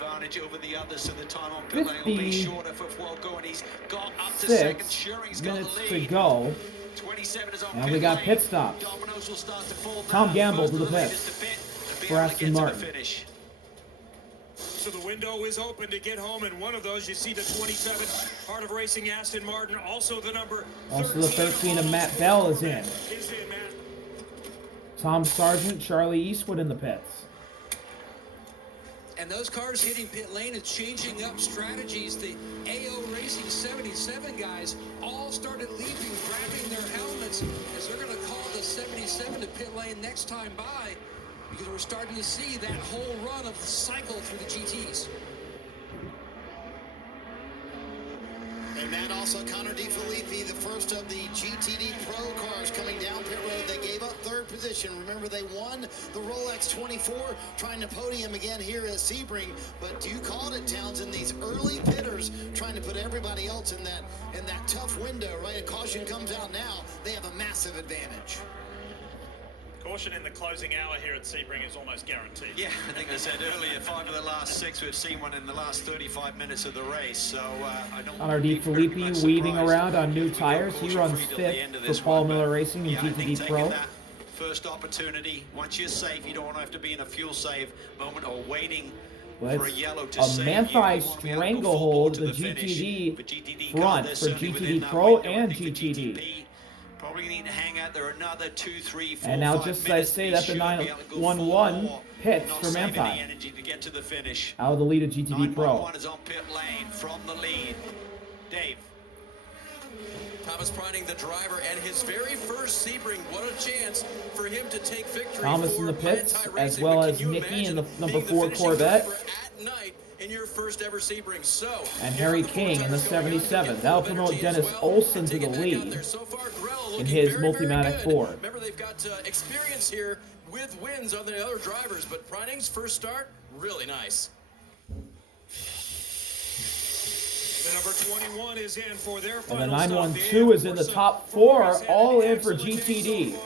advantage over the others, so the time on pit lane will be shorter for Fuoco, and he's got up to 56 second. Schuring's got minutes the to lead. go. 27 is on And we got pit stops. Dominoes will start to fall Tom down. Gamble First to the of pit leaders to pit and be for able to Aston get to Martin. the finish. So the window is open to get home, and one of those, you see the 27, Heart of Racing Aston Martin, also the number 13. Also the 13 of Matt Bell is in. Matt. Tom Sargent, Charlie Eastwood in the pits. And those cars hitting pit lane is changing up strategies. The AO Racing 77 guys all started leaving, grabbing their helmets, as they're going to call the 77 to pit lane next time by, because we're starting to see that whole run of the cycle through the GTs. And Matt, also Connor Felipe, the first of the GTD Pro cars coming down pit road. They gave up third position. Remember, they won the Rolex 24, trying to podium again here at Sebring. But do you call it, Townsend? These early pitters trying to put everybody else in that tough window, right? A caution comes out now. They have a massive advantage. Caution in the closing hour here at Sebring is almost guaranteed. Yeah, I think I said earlier, 5 of the last 6, we've seen one in the last 35 minutes of the race. So I don't. Connor Felipe weaving around on new tires. He runs 5th for Paul Miller Racing in GTD Pro. First opportunity. Once you're safe, you don't want to have to be in a fuel save moment or waiting Well, for a yellow to a save Manthai you. stranglehold the GTD front for GTD Pro and GTD. Probably need to hang out there another 2, 3, 4, And now, 5 just as I minutes. say, They that's the should be able to go 911 full pits not for saving Manthai. the energy to get to the finish. Out of the lead of GTD Pro. 911 is on pit lane from the lead. Dave. Thomas Preining, the driver, and his very first Sebring. What a chance for him to take victory. Thomas in the pits, as well as Nicky in the number 4 Corvette. At night in your first ever Sebring. So, and Harry King in the 77. That'll promote Dennis Olsen to the lead in his Multimatic Ford. Remember, they've got experience here with wins on the other drivers, but Preining's first start, really nice. The number 21 is in for their final And the 912 is in the top 4, all in for GTD.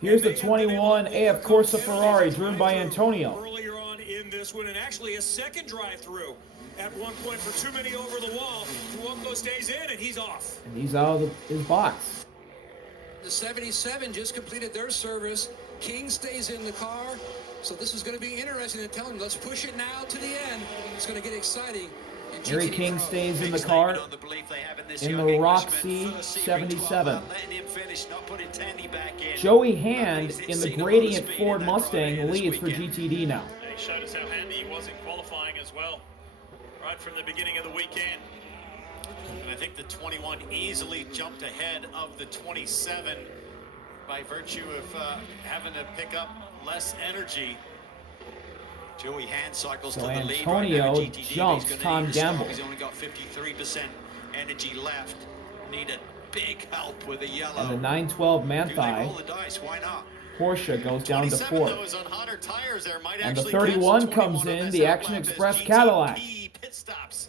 Here's the 21 AF Corsa Ferrari, driven by Antonio. Earlier on in this one, and actually a second drive-through at one point for too many over the wall. Fuoco stays in, and he's off. And he's out of his box. The 77 just completed their service. King stays in the car. So this is going to be interesting to tell him, let's push it now to the end. It's going to get exciting. Harry King stays in the car in the Roxy 77. Joey Hand in the Gradient Ford Mustang leads for GTD now. And he showed us how handy he was in qualifying as well, right from the beginning of the weekend. And I think the 21 easily jumped ahead of the 27 by virtue of having to pick up less energy. Joey Hand cycles So to the lead. Antonio right now. jumps Tom Gamble. He's only got 53% energy left. Need a big help with a yellow. And the 912 Do they roll Manthai the dice? Why not? Porsche goes down to 27 4th. though is on hotter tires there. Might And the actually 31 catch the comes 21 on in, this the outlap Action as Express GTP Cadillac. Pit stops.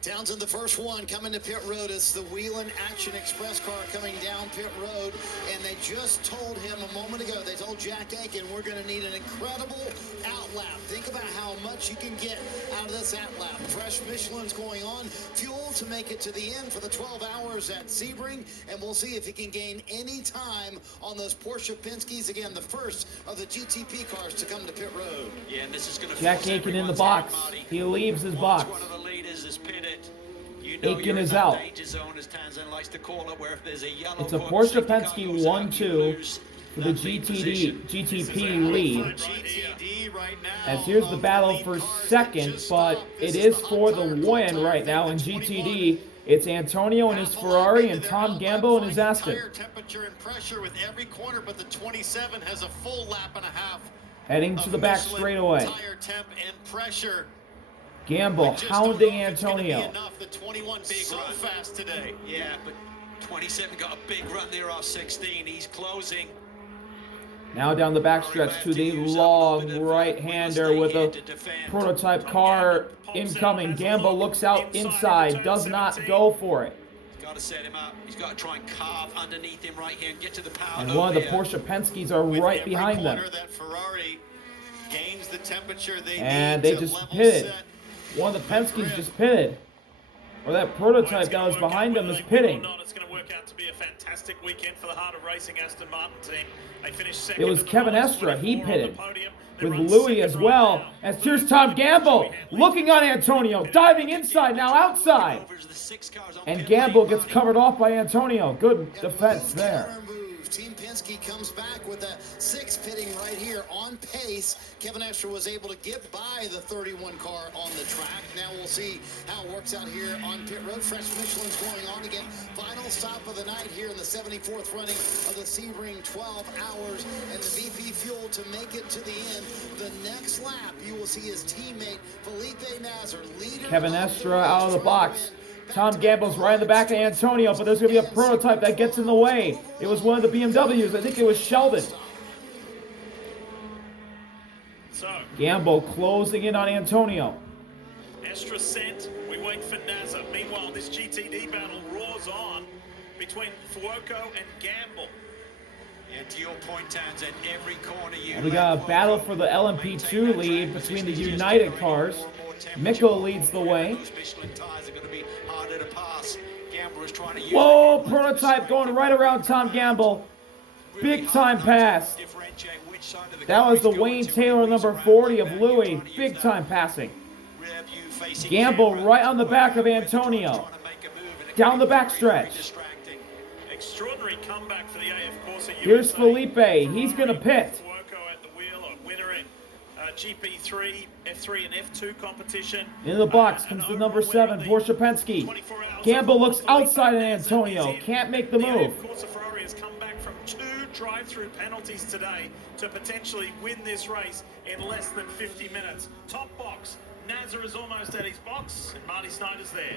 Townsend, the first one coming to pit road. It's the Wheelan Action Express car coming down pit road. And they just told him a moment ago, they told Jack Aiken, we're going to need an incredible outlap. Think about how much you can get out of this outlap. Fresh Michelin's going on. Fuel to make it to the end for the 12 hours at Sebring. And we'll see if he can gain any time on those Porsche Penske's. Again, the first of the GTP cars to come to pit road. Yeah, and this is going to Jack Aiken in the box. He leaves his box. One of the leaders is pitted. You know Aiken you're is in that out. danger zone, as Townsend likes to call it, where if there's a yellow It's a card, Porsche safety car Penske goes out, 1-2 you lose for the that lead position. GTP lead. GTD right now. As here's the battle for second, but it is for the win right now in GTD. It's Antonio and his Ferrari and Tom Gamble and his Aston. Tire temperature and pressure with every corner, but the 27 has a full lap and a half. Heading to the back straightaway. Tire temp and pressure. Gamble hounding Antonio. The 21 so fast today. Yeah, but 27 got a big run there off 16. He's closing. Now down the backstretch to the long right-hander with a prototype car incoming. Gamble looks out inside, does not go for it. He's got to set him up. He's got to try and carve underneath him right here and get to the power. And one of the Porsche Penske's are right behind them. That Ferrari gains the temperature they And need they to just level pitted. set. One of the Penske's just pitted. Or that prototype that was behind them is pitting. It's going to work out to be a fantastic weekend for the Heart of Racing Aston Martin team. They finished second. It was in the Kevin race, Estra. He 24 on the pitted podium. They with run Louis second as right well. now. As here's Tom Gamble looking on Antonio, diving inside, now outside. And Gamble gets covered off by Antonio. Good defense there. Team Penske comes back with a 6 pitting right here on pace. Kevin Estra was able to get by the 31 car on the track. Now we'll see how it works out here on pit road. Fresh Michelin's going on again. Final stop of the night here in the 74th running of the Sebring 12 hours. And the VP Fuel to make it to the end. The next lap, you will see his teammate Felipe Nasr, leader. Kevin Estra out of the box. Tom Gamble's right in the back of Antonio, but there's going to be a prototype that gets in the way. It was one of the BMWs. I think it was Sheldon. So, Gamble closing in on Antonio. Estra sent. We wait for Nasr. Meanwhile, this GTD battle roars on between Fuoco and Gamble. And to your point, Townsend, every corner you And we got a battle for the LMP2 lead between the United cars. Mikkel leads the way. Whoa, prototype going right around Tom Gamble. Big time pass. That was the Wayne Taylor number 40 of Louis. Big time passing. Gamble right on the back of Antonio. Down the backstretch. Extraordinary comeback for the AF Corsa. Here's Felipe. He's going to pit. Fuoco at the wheel, a winner in GP3, F3 and F2 competition. In the box comes the number 7, Porsche Penske. Gamble looks outside of Antonio. Can't make the move. AF Corsa Ferrari has come back from 2 drive-through penalties today to potentially win this race in less than 50 minutes. Top box. Nasr is almost at his box, and Marty Snyder's there.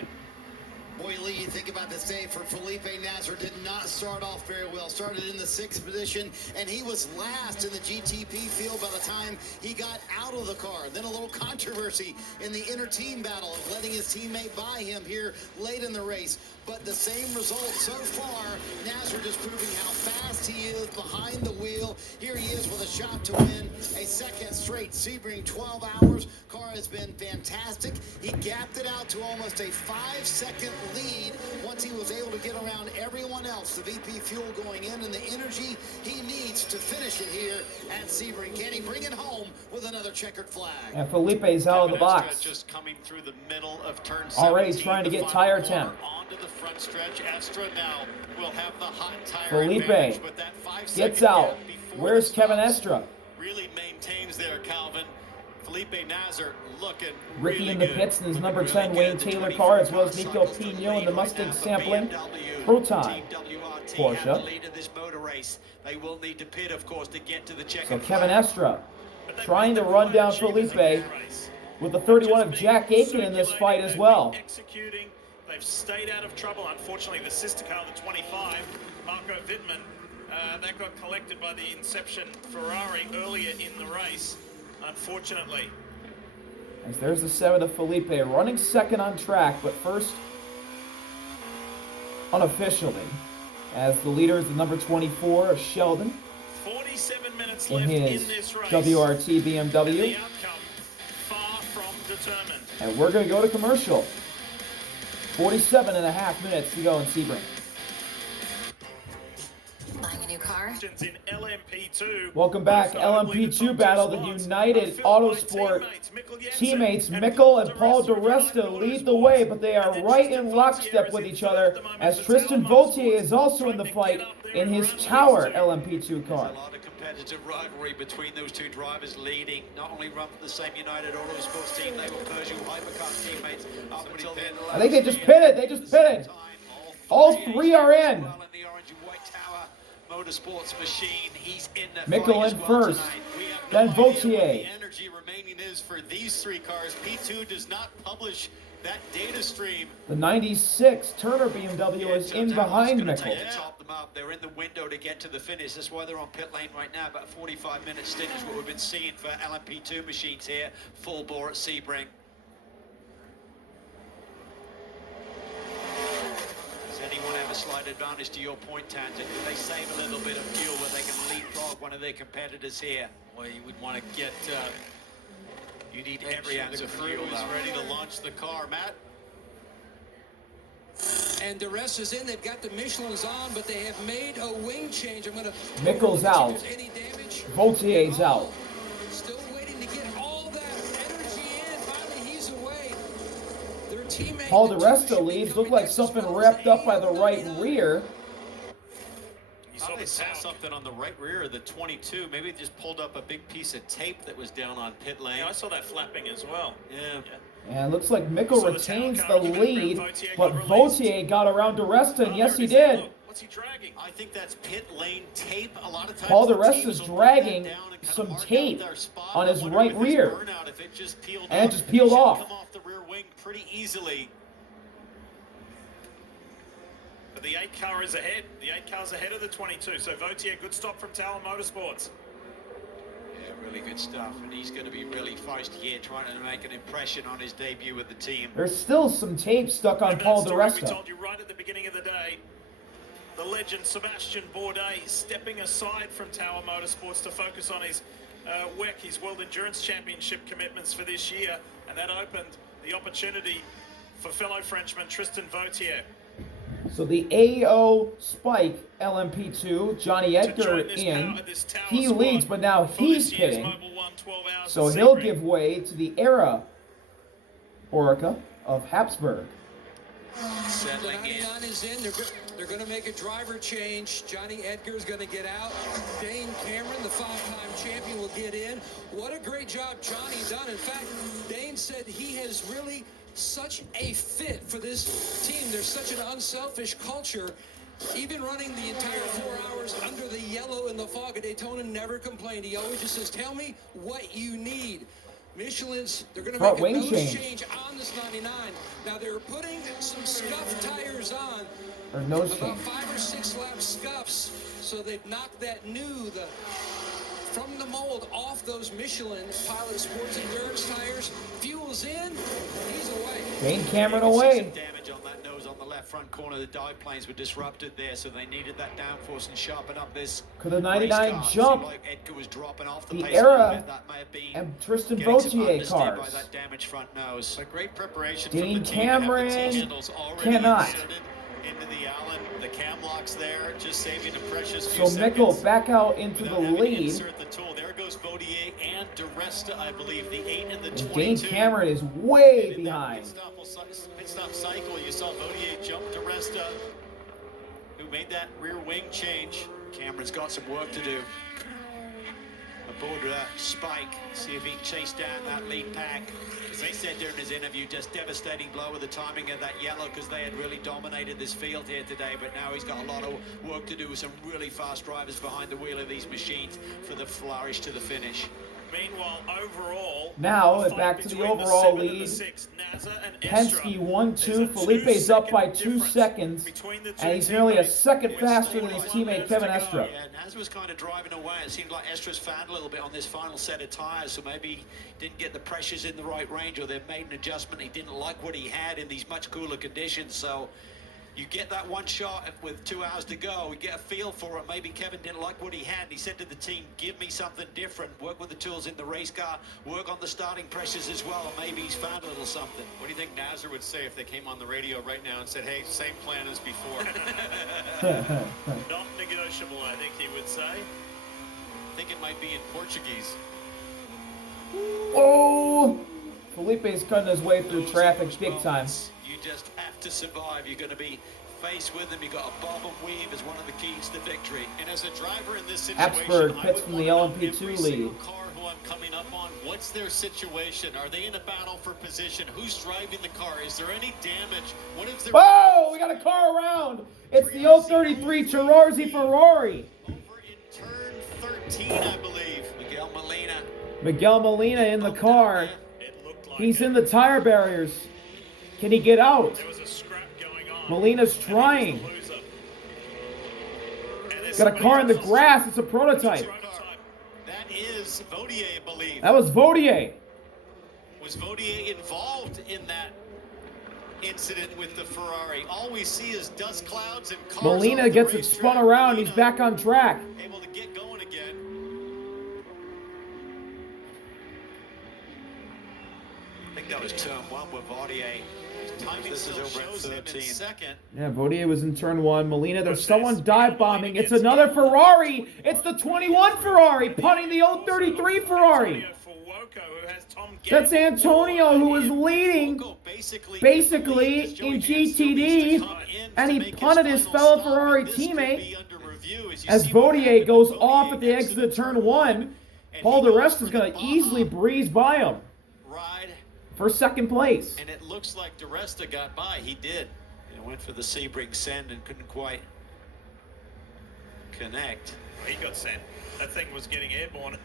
Boy, Lee, you think about this day for Felipe Nasr, did not start off very well. Started in the 6th position, and he was last in the GTP field by the time he got out of the car. Then a little controversy in the inter-team battle of letting his teammate by him here late in the race. But the same result so far. Nasr just proving how fast he is behind the wheel. Here he is with a shot to win a 2nd straight Sebring 12 hours. Car has been fantastic. He gapped it out to almost a 5-second lead once he was able to get around everyone else. The VP Fuel going in and the energy he needs to finish it here at Sebring. Can he bring it home with another checkered flag? And Felipe's out of the box. Just coming through the middle of turn Already 17, trying to the get final tire corner temp. onto the front stretch. Astra now will have the hot tire Felipe advantage, but that 5-second gets out. gap before Where's the Kevin stops Estra? really maintains there, Calvin. Felipe Nasr looking Ricky really in the good. pits in his Looking number really 10 good. Wayne The Taylor 24 car, as well as car Nico cycles in the Pino in lead the right Mustang now for sampling. BMW. Proton. Team WRT Porsche. have the lead of this motor race. They will need to pit, of course, to get to the checker. So Kevin Estra But they've trying to made the run right down achievements Felipe in this race. with the 31 of Just Jack being Aiken in this circulating, fight as they've well. been executing. They've stayed out of trouble. Unfortunately, the sister car, the 25, Marco Wittmann, that got collected by the Inception Ferrari earlier in the race, unfortunately. As there's the 7 of Felipe running second on track, but first unofficially, as the leader is the number 24 of Sheldon 47 minutes in left his in this race. WRT And the BMW. outcome far from determined. And we're going to go to commercial. 47 and a half minutes to go in Sebring. Buying a new car? In LMP2. Welcome back. LMP2 battle. The United Autosport teammates Mikkel and Paul DeResta lead the way, but they are right in lockstep with each other as Tristan Vautier is also in the fight in his Tower LMP2 car. A lot of competitive rivalry between those two drivers leading. Not only run for the same United Autosports team, they were Peugeot Hypercar teammates up until the end of I think they just pitted. They just pitted. All 3 are in. Well, in the orange and white Tower Motorsports machine, he's in the Mikkel fight as in well first. tonight. We have Then no idea what Vautier. the energy remaining is for these 3 cars. P2 does not publish that data stream. The 96 Turner BMW is in behind Mikkel. Mikkel. To top them up. They're in the window to get to the finish. That's why they're on pit lane right now. About 45-minute stint is what we've been seeing for LMP2 machines here. Full bore at Sebring. Does anyone have a slight advantage to your point, Townsend? Can they save a little bit of fuel where they can leapfrog one of their competitors here? Boy, you would want to get You need every every ounce ounce the of crew fuel. is ready to launch the car. Matt? And the rest is in. They've got the Michelin's on, but they have made a wing change. I'm going to Mikkel's out. any damage. Vautier's out. Still waiting to get all that energy in. Finally, he's away. Their teammate. Paul DeResta leaves. Looked like something wrapped up by the right rear. You Thought saw they the saw sound. something on the right rear of the 22. Maybe they just pulled up a big piece of tape that was down on pit lane. Yeah, I saw that flapping as well. Yeah. And it looks like Mikkel So the retains town car the was gonna lead, grab Vautier, but got released. Vautier got around DeResta, and Oh, yes, there he it is there. did. Look, what's he dragging? I think that's pit lane tape. A lot of times Paul the DeResta's teams will put dragging that down and kinda some mark out tape their spot. on I his wonder right with this rear. burnout, if it just peeled And it off. just peeled Should off. Come off the rear wing pretty easily. But the 8 car is ahead. The 8 car's ahead of the 22. So Vautier, good stop from Talon Motorsports. Yeah, really good stuff. And he's going to be really feisty here, trying to make an impression on his debut with the team. There's still some tape stuck on And that Paul story we DeResta. told you right at the beginning of the day. The legend Sebastian Bourdais stepping aside from Tower Motorsports to focus on his WEC, his World Endurance Championship commitments for this year, and that opened the opportunity for fellow Frenchman Tristan Vautier. So the AO Spike LMP2, Johnny to Edgar join this in. this Tower He squad leads, but now for he's this year's pitting. Mobil 1 12 hours So at he'll Sebring. give way to the Era Orica of Habsburg. The Settling in. 99 is in. They're going to make a driver change. Johnny Edgar's going to get out. Dane Cameron, the 5-time champion, will get in. What a great job Johnny done. In fact, Dane said he has really such a fit for this team. There's such an unselfish culture. Even running the entire 4 hours under the yellow in the fog at Daytona, never complained. He always just says, tell me what you need. Michelin's, they're going to Front make a wing nose change. change on this 99. Now they're putting some scuff tires on, Or nose about change. 5 or 6 lap scuffs. So they've knocked that new, from the mold off those Michelin Pilot Sports Endurance tires. Fuel's in, and he's away. Dane Cameron You can see away. some damage on that nose on the left front corner. The dive planes were disrupted there, so they needed that downforce and sharpen up this. Could the 99 race car. jump Seemed like Edgar was dropping off the the pace a little Era bit. That may have been and Tristan getting some Vautier understeer by cars? that damaged front nose. A great preparation Dean from the team to have the Cameron T-handles already cannot. inserted into the Allen. The cam locks there, just saving a precious So few Mikkel seconds. back out into the Without having to lead. insert the tool. There goes Vautier and DeResta, I believe, the 8 and the And 22. Dane Cameron is way In that behind. pit stop cycle, you saw Vautier jump DeResta, who made that rear wing change. Cameron's got some work to do. Aboard Spike, see if he can chase down that lead pack. As they said during his interview, just devastating blow with the timing of that yellow because they had really dominated this field here today, but now he's got a lot of work to do with some really fast drivers behind the wheel of these machines for the flourish to the finish. Meanwhile, overall, Now, a fight back to the between overall 7 and the lead. 6, Nazar and Penske Estra. 1-2. There's a Felipe's up by 2 2-second seconds, difference between the two and he's nearly a teammates. second With faster than his 41 teammate laps Kevin to go. Estra. Yeah, Naz was kind of driving away. It seemed like Estra's found a little bit on this final set of tyres, so maybe he didn't get the pressures in the right range, or they've made an adjustment. He didn't like what he had in these much cooler conditions, so you get that one shot with 2 hours to go. You get a feel for it. Maybe Kevin didn't like what he had. He said to the team, give me something different. Work with the tools in the race car. Work on the starting pressures as well. And maybe he's found a little something. What do you think Nazar would say if they came on the radio right now and said, hey, same plan as before? Not negotiable, I think he would say. I think it might be in Portuguese. Oh! Felipe's cutting his way through traffic big time. You just have to survive. You're going to be faced with them. You've got a bob and weave as one of the keys to victory. And as a driver in this situation, Habsburg I pits would from the wanna know LMP2 every lead. single car who I'm coming up on, what's their situation? Are they in a battle for position? Who's driving the car? Is there any damage? What if there Whoa! We got a car around! It's the 033 Ferrari. over in turn 13, I believe? Miguel Molina. Miguel Molina in the car. It looked like He's it. in the tire barriers. Can he get out? There was a scrap going on. Molina's and he was trying. the loser. And there's Got a somebody car in the else. grass. It's a prototype. Prototype. That is Vautier, I believe. That was Vautier. Was Vautier involved in that incident with the Ferrari? All we see is dust clouds and cars. Molina off the gets it racetrack. spun around. He's Molina back on track. able to get going again. think that was turn one with Vardier. Timing This is still over at shows him in 13. second. Yeah, Vautier was in turn 1. Molina, there's someone dive bombing. It's another Ferrari. It's the 21 Ferrari, punting the 033 Ferrari. That's Antonio, who was leading basically in GTD, and he punted his fellow Ferrari teammate as Vautier goes off at the exit of turn 1. Paul di Resta is going to easily breeze by him Ride, for second place. and it looks like di Resta got by. He did. And went for the Sebring send and couldn't quite connect. He got sent. That thing was getting airborne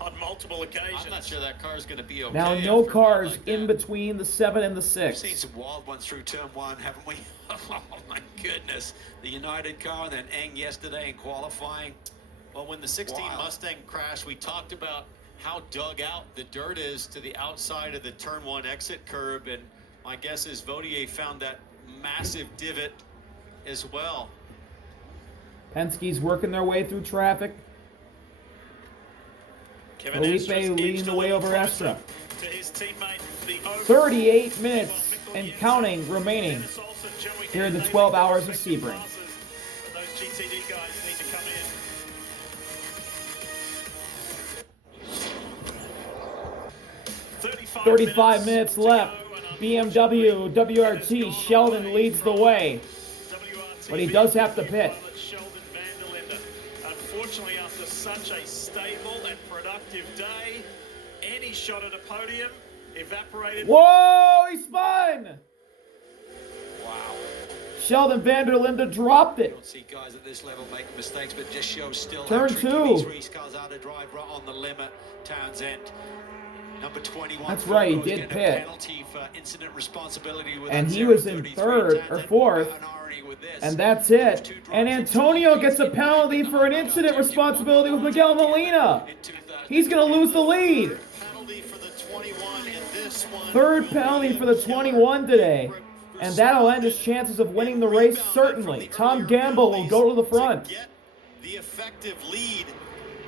on multiple occasions. I'm not sure that car's going to be okay. Now, no after a cars run like in that. between the 7 and the We've 6. seen some wild ones through turn 1, haven't we? Oh my goodness. The United car and then Eng yesterday in qualifying. Well, when the 16 Wow. Mustang crashed, we talked about how dug out the dirt is to the outside of the turn 1 exit curb, and my guess is Vautier found that massive divot as well. Penske's working their way through traffic. Kevin Felipe Estra's leading edged the a way little over closer Estra. to his teammate, the 38 minutes and counting remaining Dennis Olsen, Joey here in the Hand, 12 they make hours their of respective Sebring. classes, but those GTD guys need to come in. 35 minutes left. to go, and BMW WRT Sheldon leads the way, WRT but he does have to pit. pilot Sheldon Vanderlinde. Unfortunately, after such a stable and productive day, any shot at a podium evaporated. Whoa, he spun! Wow. Sheldon Vanderlinde dropped it. Don't see guys at this level making mistakes, but just shows still Turn how tricky 2. these race cars are to drive right on the limit. Townsend, number 21. That's right, he Foucault's did getting a pit. penalty for incident responsibility with And that he was in 033 third or Townsend. fourth, An irony with this. and that's There's it. 2 drivers And in Antonio top gets a eight. penalty for an incident responsibility with Miguel Molina. In 2000. He's going to lose the lead. Penalty for the 21 in this one. Third penalty for the 21 today. And that'll end his chances of winning the race, certainly. Tom Gamble will go to the front. To get the effective lead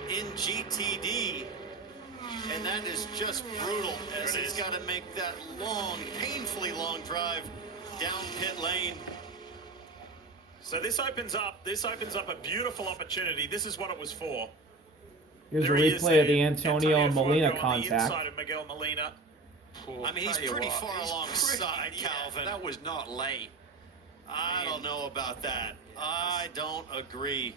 in GTD, and that is just brutal as he's got to make that long, painfully long drive down pit lane. So this opens up a beautiful opportunity. This is what it was for. Here's a There he is replay of the there. Antonio and Molina Foucault on the contact. inside of Miguel Molina. I mean, he's Tell you pretty what, far he's alongside pretty- yeah, Calvin. That was not late. I don't know about that. I don't agree.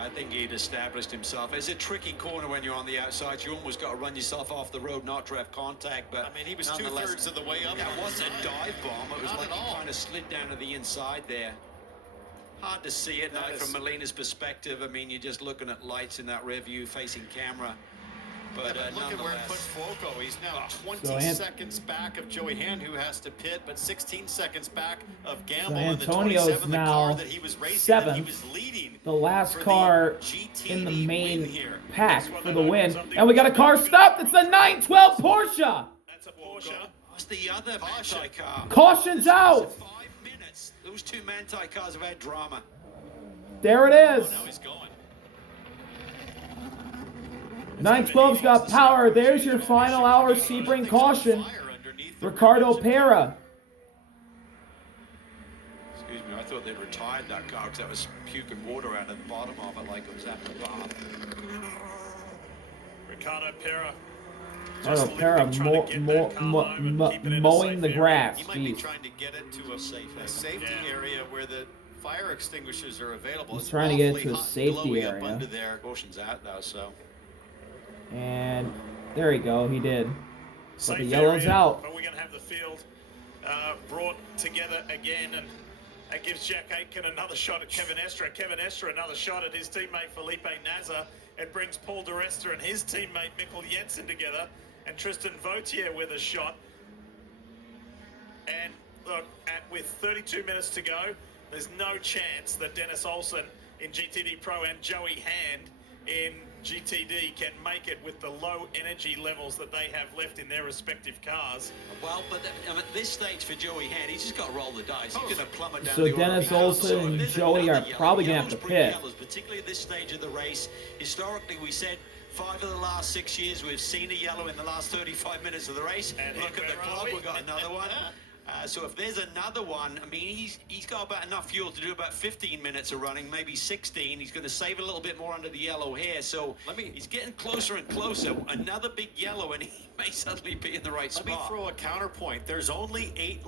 I think he'd established himself. It's a tricky corner when you're on the outside. You almost got to run yourself off the road not to have contact. But I mean, he was nonetheless, 2/3 of the way up. Yeah, it wasn't a dive bomb. It was Not like at he all. kind of slid down to the inside there. Hard to see it That though, is- from Molina's perspective. I mean, you're just looking at lights in that rear view facing camera. But Yeah, but look at where it nonetheless, put Foucault. He's now 20 So seconds back of Joey Hand, who has to pit, but 16 seconds back of Gamble So in the Antonio's 27, the car now that he was racing, that he 7th. was leading. The last for car GTD in the win main here. pack for the win. And we got a car stopped. It's the 912 Porsche. That's a Porsche. what's the other Caution. Manti car? Caution's out. 5 minutes. Those 2 Manti cars have had drama. There it is. Now he's going. 912's got power. There's your final hour Sebring caution. Fire underneath the Ricardo ridge. Pera. Excuse me, I thought they'd retired that car because that was puking water out of the bottom of it like it was at the bath. Ricardo Pera. Ricardo Pera mowing the grass. He might be Jeez. trying to get it to a safety Yeah. area where the fire extinguishers are available. He's It's trying to get it awfully to a hot and safety glowy up area. under there. Caution's out though, so. And there you go. He did. But Safe the yellow's area, out. But we're going to have the field brought together again, and that gives Jack Aitken another shot at Kevin Estra. Kevin Estra another shot at his teammate Felipe Nasr. It brings Paul di Resta and his teammate Mikkel Jensen together, and Tristan Vautier with a shot. And look, with 32 minutes to go, there's no chance that Dennis Olsen in GTD Pro and Joey Hand in GTD can make it with the low energy levels that they have left in their respective cars. Well, but at this stage for Joey Hand, he's just got to roll the dice. He's going to plummet down So the order. Dennis Olsen and There's Joey another are yellow. probably gonna have Yellows to bring pit. yellows, particularly at this stage of the race. Historically, we said 5 of the last 6 years, we've seen a yellow in the last 35 minutes of the race. And look at the clock, we've got another one. So if there's another one, I mean, he's got about enough fuel to do about 15 minutes of running, maybe 16. He's going to save a little bit more under the yellow here. So he's getting closer and closer. Another big yellow, and he may suddenly be in the right spot. Let me throw a counterpoint. There's only 8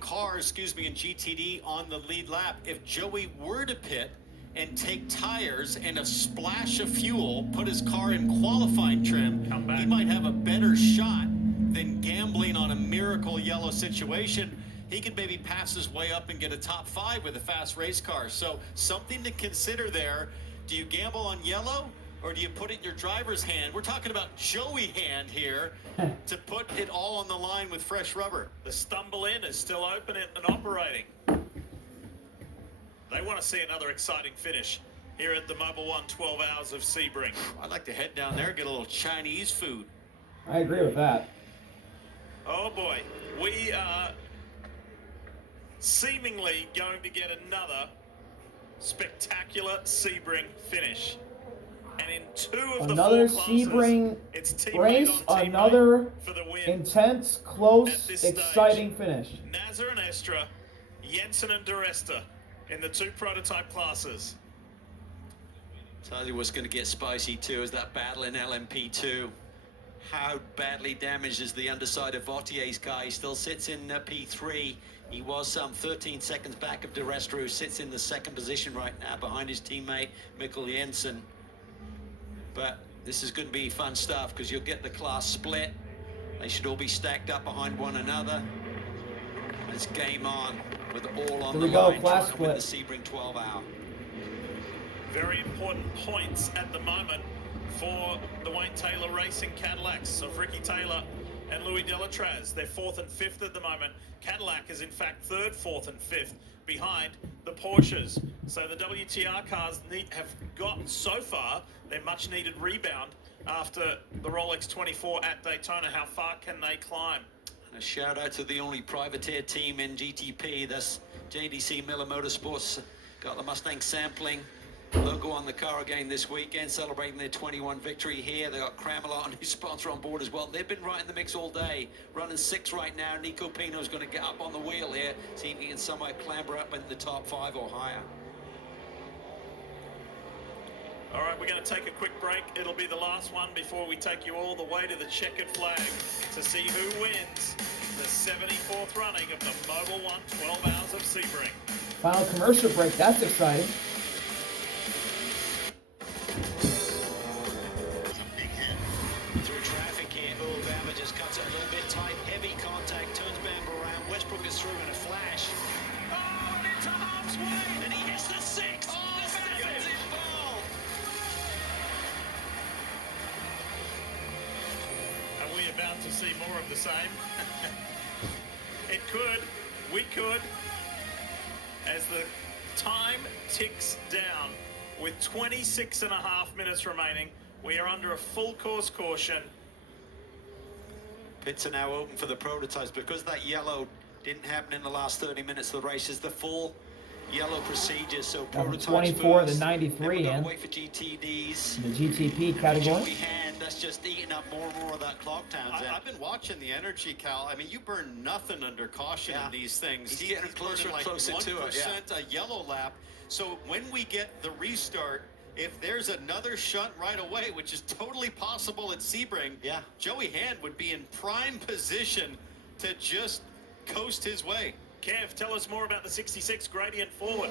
cars, in GTD on the lead lap. If Joey were to pit and take tires and a splash of fuel, put his car in qualifying trim, he might have a better shot than gambling on a miracle yellow situation. He could maybe pass his way up and get a top 5 with a fast race car. So something to consider there. Do you gamble on yellow, or do you put it in your driver's hand? We're talking about Joey hand here to put it all on the line with fresh rubber. The stumble in is still open and operating. They want to see another exciting finish here at the Mobil 1 12 Hours of Sebring. I'd like to head down there and get a little Chinese food. I agree with that. Oh boy, we are seemingly going to get another spectacular Sebring finish. And in 2 of Another the 4 classes, Sebring it's teammate race, on teammate another for the win. intense, close, At this exciting stage, finish. Nasr and Estra, Jensen and DeResta in the 2 prototype classes. Tell you what's going to get spicy too is that battle in LMP2. How badly damaged is the underside of Vautier's car? He still sits in P3. He was some 13 seconds back of DeResta, who sits in the 2nd position right now behind his teammate Mikkel Jensen. But this is going to be fun stuff because you'll get the class split. They should all be stacked up behind one another. It's game on with all on Here the we go, line class trying to win the split. Sebring 12 hour. Very important points at the moment for the Wayne Taylor Racing Cadillacs of Ricky Taylor and Louis Delatraz. They're 4th and 5th at the moment. Cadillac is in fact 3rd, 4th and 5th behind the Porsches. So the WTR cars have gotten so far their much needed rebound after the Rolex 24 at Daytona. How far can they climb? A shout out to the only privateer team in GTP. That's JDC Miller Motorsports. Got the Mustang sampling logo on the car again this weekend, celebrating their 21 victory here. They got Cramelot, a new sponsor, on board as well. They've been right in the mix all day, running 6th right now. Nico Pino's going to get up on the wheel here, see if he can somehow clamber up in the top 5 or higher. All right, we're going to take a quick break. It'll be the last one before we take you all the way to the checkered flag to see who wins the 74th running of the Mobil 1 12 Hours of Sebring. Final commercial break. That's exciting. Through traffic here, Bamber just cuts it a little bit tight, heavy contact, turns Bamber around. Westbrook is through in a flash. Oh, and into harm's way, and he hits the 6th. Oh, Bamber's involved. Are we about to see more of the same? It could, we could, as the time ticks down with 26.5 minutes remaining. We are under a full course caution. Pits are now open for the prototypes because that yellow didn't happen in the last 30 minutes of the race. Is the full yellow procedure. So prototypes 24 first, to 93 then we're gonna in wait for GTDs. the GTP category. Joey Hand, that's just eating up more and more of that clock, Townsend. I've been watching the energy, Cal. I mean, you burn nothing under caution in these things. He's getting closer and burning closer like to it, 1% a yellow lap. So when we get the restart, if there's another shunt right away, which is totally possible at Sebring, Joey Hand would be in prime position to just coast his way. Kev, tell us more about the 66 gradient forward.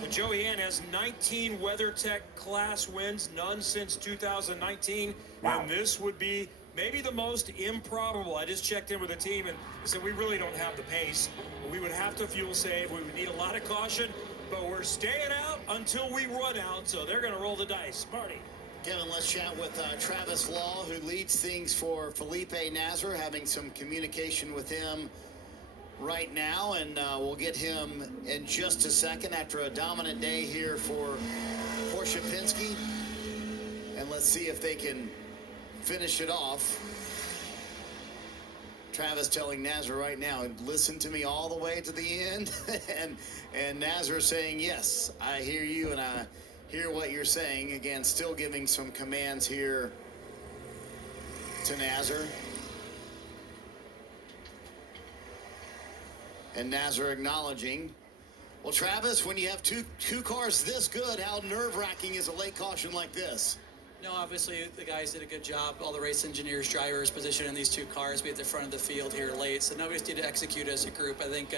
Well, Joey Hand has 19 WeatherTech class wins, none since 2019. Wow. And this would be maybe the most improbable. I just checked in with the team and said we really don't have the pace. We would have to fuel save. We would need a lot of caution, but we're staying out until we run out, so they're going to roll the dice. Marty. Kevin, let's chat with Travis Law, who leads things for Felipe Nasr, having some communication with him right now, and we'll get him in just a second after a dominant day here for Porsche Penske. And let's see if they can finish it off. Travis telling Nasr right now, listen to me all the way to the end. and Nasr saying, yes, I hear you and I hear what you're saying. Again, still giving some commands here to Nazar. And Nazar acknowledging. Well, Travis, when you have two cars this good, how nerve-wracking is a late caution like this? No, obviously the guys did a good job. All the race engineers, drivers positioning these two cars be at the front of the field here late. So nobody's need to execute as a group. I think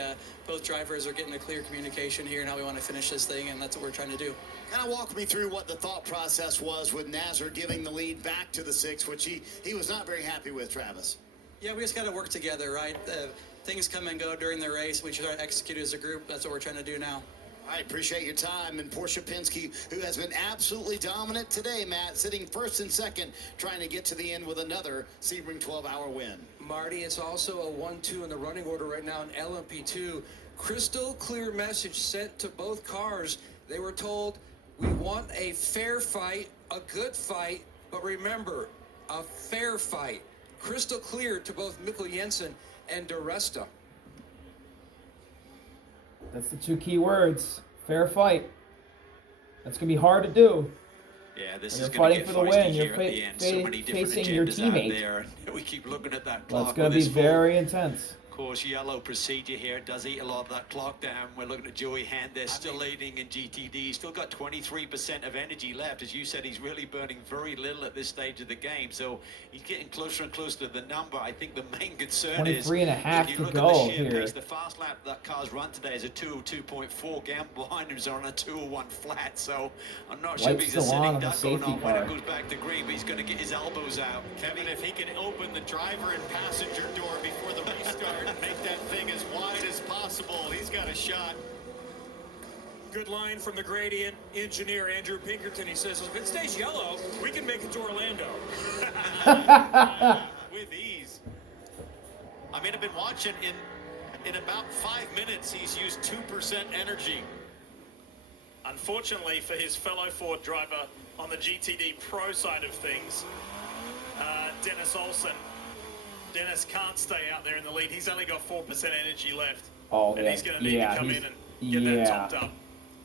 both drivers are getting a clear communication here and how we want to finish this thing, and that's what we're trying to do. Kind of walk me through what the thought process was with Nazar giving the lead back to the 6, which he was not very happy with, Travis. Yeah, we just got to work together, right? Things come and go during the race. We should try to execute as a group. That's what we're trying to do now. I appreciate your time. And Porsche Penske, who has been absolutely dominant today, Matt, sitting first and second, trying to get to the end with another Sebring 12-hour win. Marty, it's also a 1-2 in the running order right now in LMP2. Crystal clear message sent to both cars. They were told, we want a fair fight, a good fight, but remember, a fair fight. Crystal clear to both Mikkel Jensen and DeResta. That's the two key words. Fair fight. That's going to be hard to do. Yeah, this When is you're going to fighting get for the feisty win, here you're at the end. So many different facing your agendas out teammate. there. We keep looking at that clock. That's going to with be this full, very intense. of course, yellow procedure here. It does eat a lot of that clock down. We're looking at Joey Hand. They're still leading in GTD. He's still got 23% of energy left. As you said, he's really burning very little at this stage of the game. So he's getting closer and closer to the number. I think the main concern is 23 and a half if you to look go at the sheer here. pace, the fast lap that car's run today is a 202.4. Gamble behind him is on a 201 flat. So I'm not sure if Lights he's a still on sitting the duck going safety on when car. it goes back to green, but he's going to get his elbows out. Kevin, if he can open the driver and passenger door before the race start and make that thing as wide as possible, he's got a shot. Good line from the Gradient engineer, Andrew Pinkerton. He says, if it stays yellow, we can make it to Orlando. With ease. I mean, I've been watching in about 5 minutes, he's used 2% energy. Unfortunately for his fellow Ford driver on the GTD Pro side of things, Dennis Olsen. Dennis can't stay out there in the lead. He's only got 4% energy left. Oh, And yeah. he's going to need to come in and get that topped up.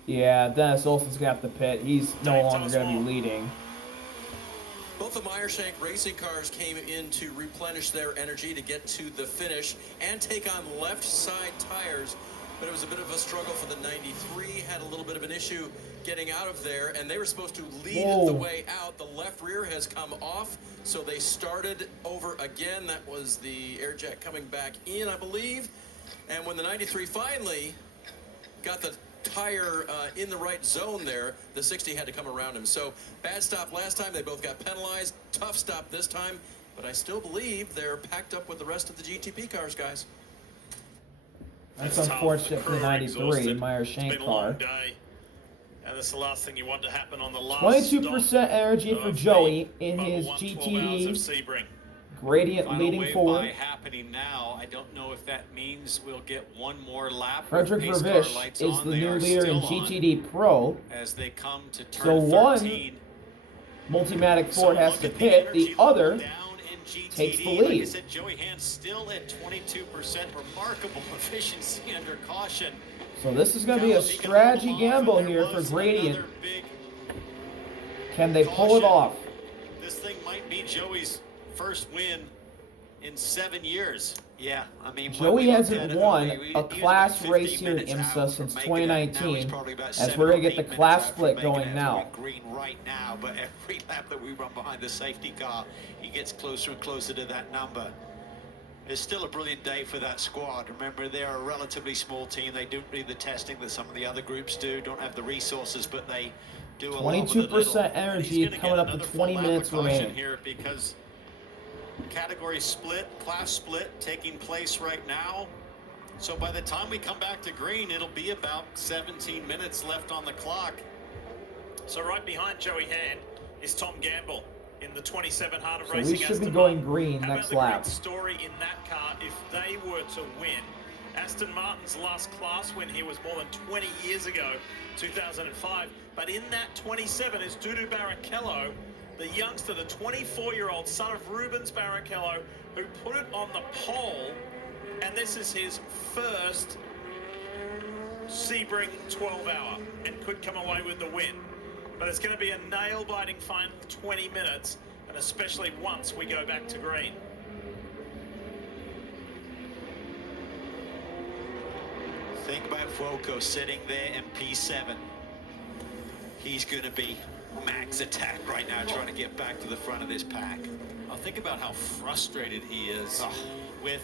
Yeah, Dennis Olsen's going to have to pit. He's no Dave, longer tell us going to be more. leading. Both the Meyershank racing cars came in to replenish their energy to get to the finish and take on left side tires, but it was a bit of a struggle for the 93. Had a little bit of an issue getting out of there, and they were supposed to lead the way out. The left rear has come off, so they started over again. That was the air jack coming back in, I believe. And when the 93 finally got the tire in the right zone there, the 60 had to come around him. So bad stop last time. They both got penalized. Tough stop this time. But I still believe they're packed up with the rest of the GTP cars, guys. That's Tough. unfortunate for the crew are 93 exhausted. Meyershank It's been a long car. day. And that's the last thing you want to happen on the last 22% stop energy for of Joey the in his Bubba 1 12 hours of GTD. Sebring. Gradient Final leading wave forward. by happening now. I don't know if that means we'll get one more lap. Frederick Pace car Vervish lights is on. the They new are leader in still on GTD Pro. as they come to turn So one 13. Multimatic So Ford has look to at pit. energy The other level down in GTD. takes the Like I lead. said, Joey Hand still at 22%. Remarkable efficiency under caution. So this is going to be a He can strategy hold off, gamble and there here for was Gradient. another big Can they pull it caution. off? This thing might be Joey's first win in 7 years. Yeah, I mean, when Joey we looked hasn't at it, won he a was about class 15 race here at minutes IMSA out since from making it. Now he's 2019, probably about as 7 we're or going to get 8 the minutes class out from split making going it now. to green right now, but every lap that we run behind the safety car, he gets closer and closer to that number. It's still a brilliant day for that squad. Remember, they're a relatively small team. They don't do the testing that some of the other groups do, don't have the resources, but they do a lot with a little. 22% energy He's gonna coming get up to another full 20 lap minutes of caution remaining. here because category split, class split taking place right now. So by the time we come back to green, it'll be about 17 minutes left on the clock. So right behind Joey Hand is Tom Gamble in the 27 Heart of So we Racing. should be Aston going Martin. green How next about the lap. great story in that car if they were to win? Aston Martin's last class win here was more than 20 years ago, 2005. But in that 27 is Dudu Barrichello, the youngster, the 24-year-old son of Rubens Barrichello, who put it on the pole. And this is his first Sebring 12-hour and could come away with the win. But it's going to be a nail-biting final 20 minutes, and especially once we go back to green. Think about Fuoco sitting there in P7. He's going to be max attack right now, trying to get back to the front of this pack. I'll think about how frustrated he is with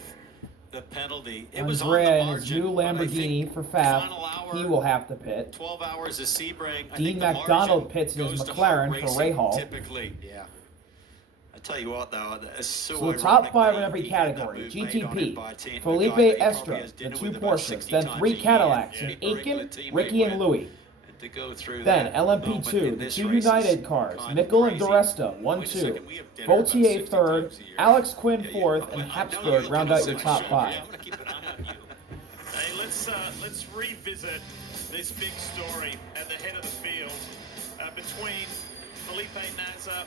the penalty. It was on the Andrea and his margin, new but I Lamborghini think for Fab. final hour, He will have to pit. 12 hours of Sebring. I Dean think the McDonald margin pits in his goes to McLaren hard for racing Ray Hall. Typically. Yeah. I tell you what, though, it's so So the top ironic 5 in that every he had that category. move made on him by a GTP, team, a Felipe guy that he probably Estra, has the dinner 2 with about Porsches, 60 then times 3 a year. Cadillacs, Yeah. and A regular Aiken, teammate Ricky, and with. Louis. And to go through Then that LMP2, moment in the this 2 race is United cars, kind of Mikkel and crazy. Duresta, Wait a 1-2. second, we have dinner about Vautier 60 3rd, times a year. Alex Quinn Yeah, 4th, I and know you're Habsburg looking round at out your the top show. 5. Yeah, I'm gonna keep an eye on you. Hey, let's revisit this big story at the head of the field between Felipe Nasr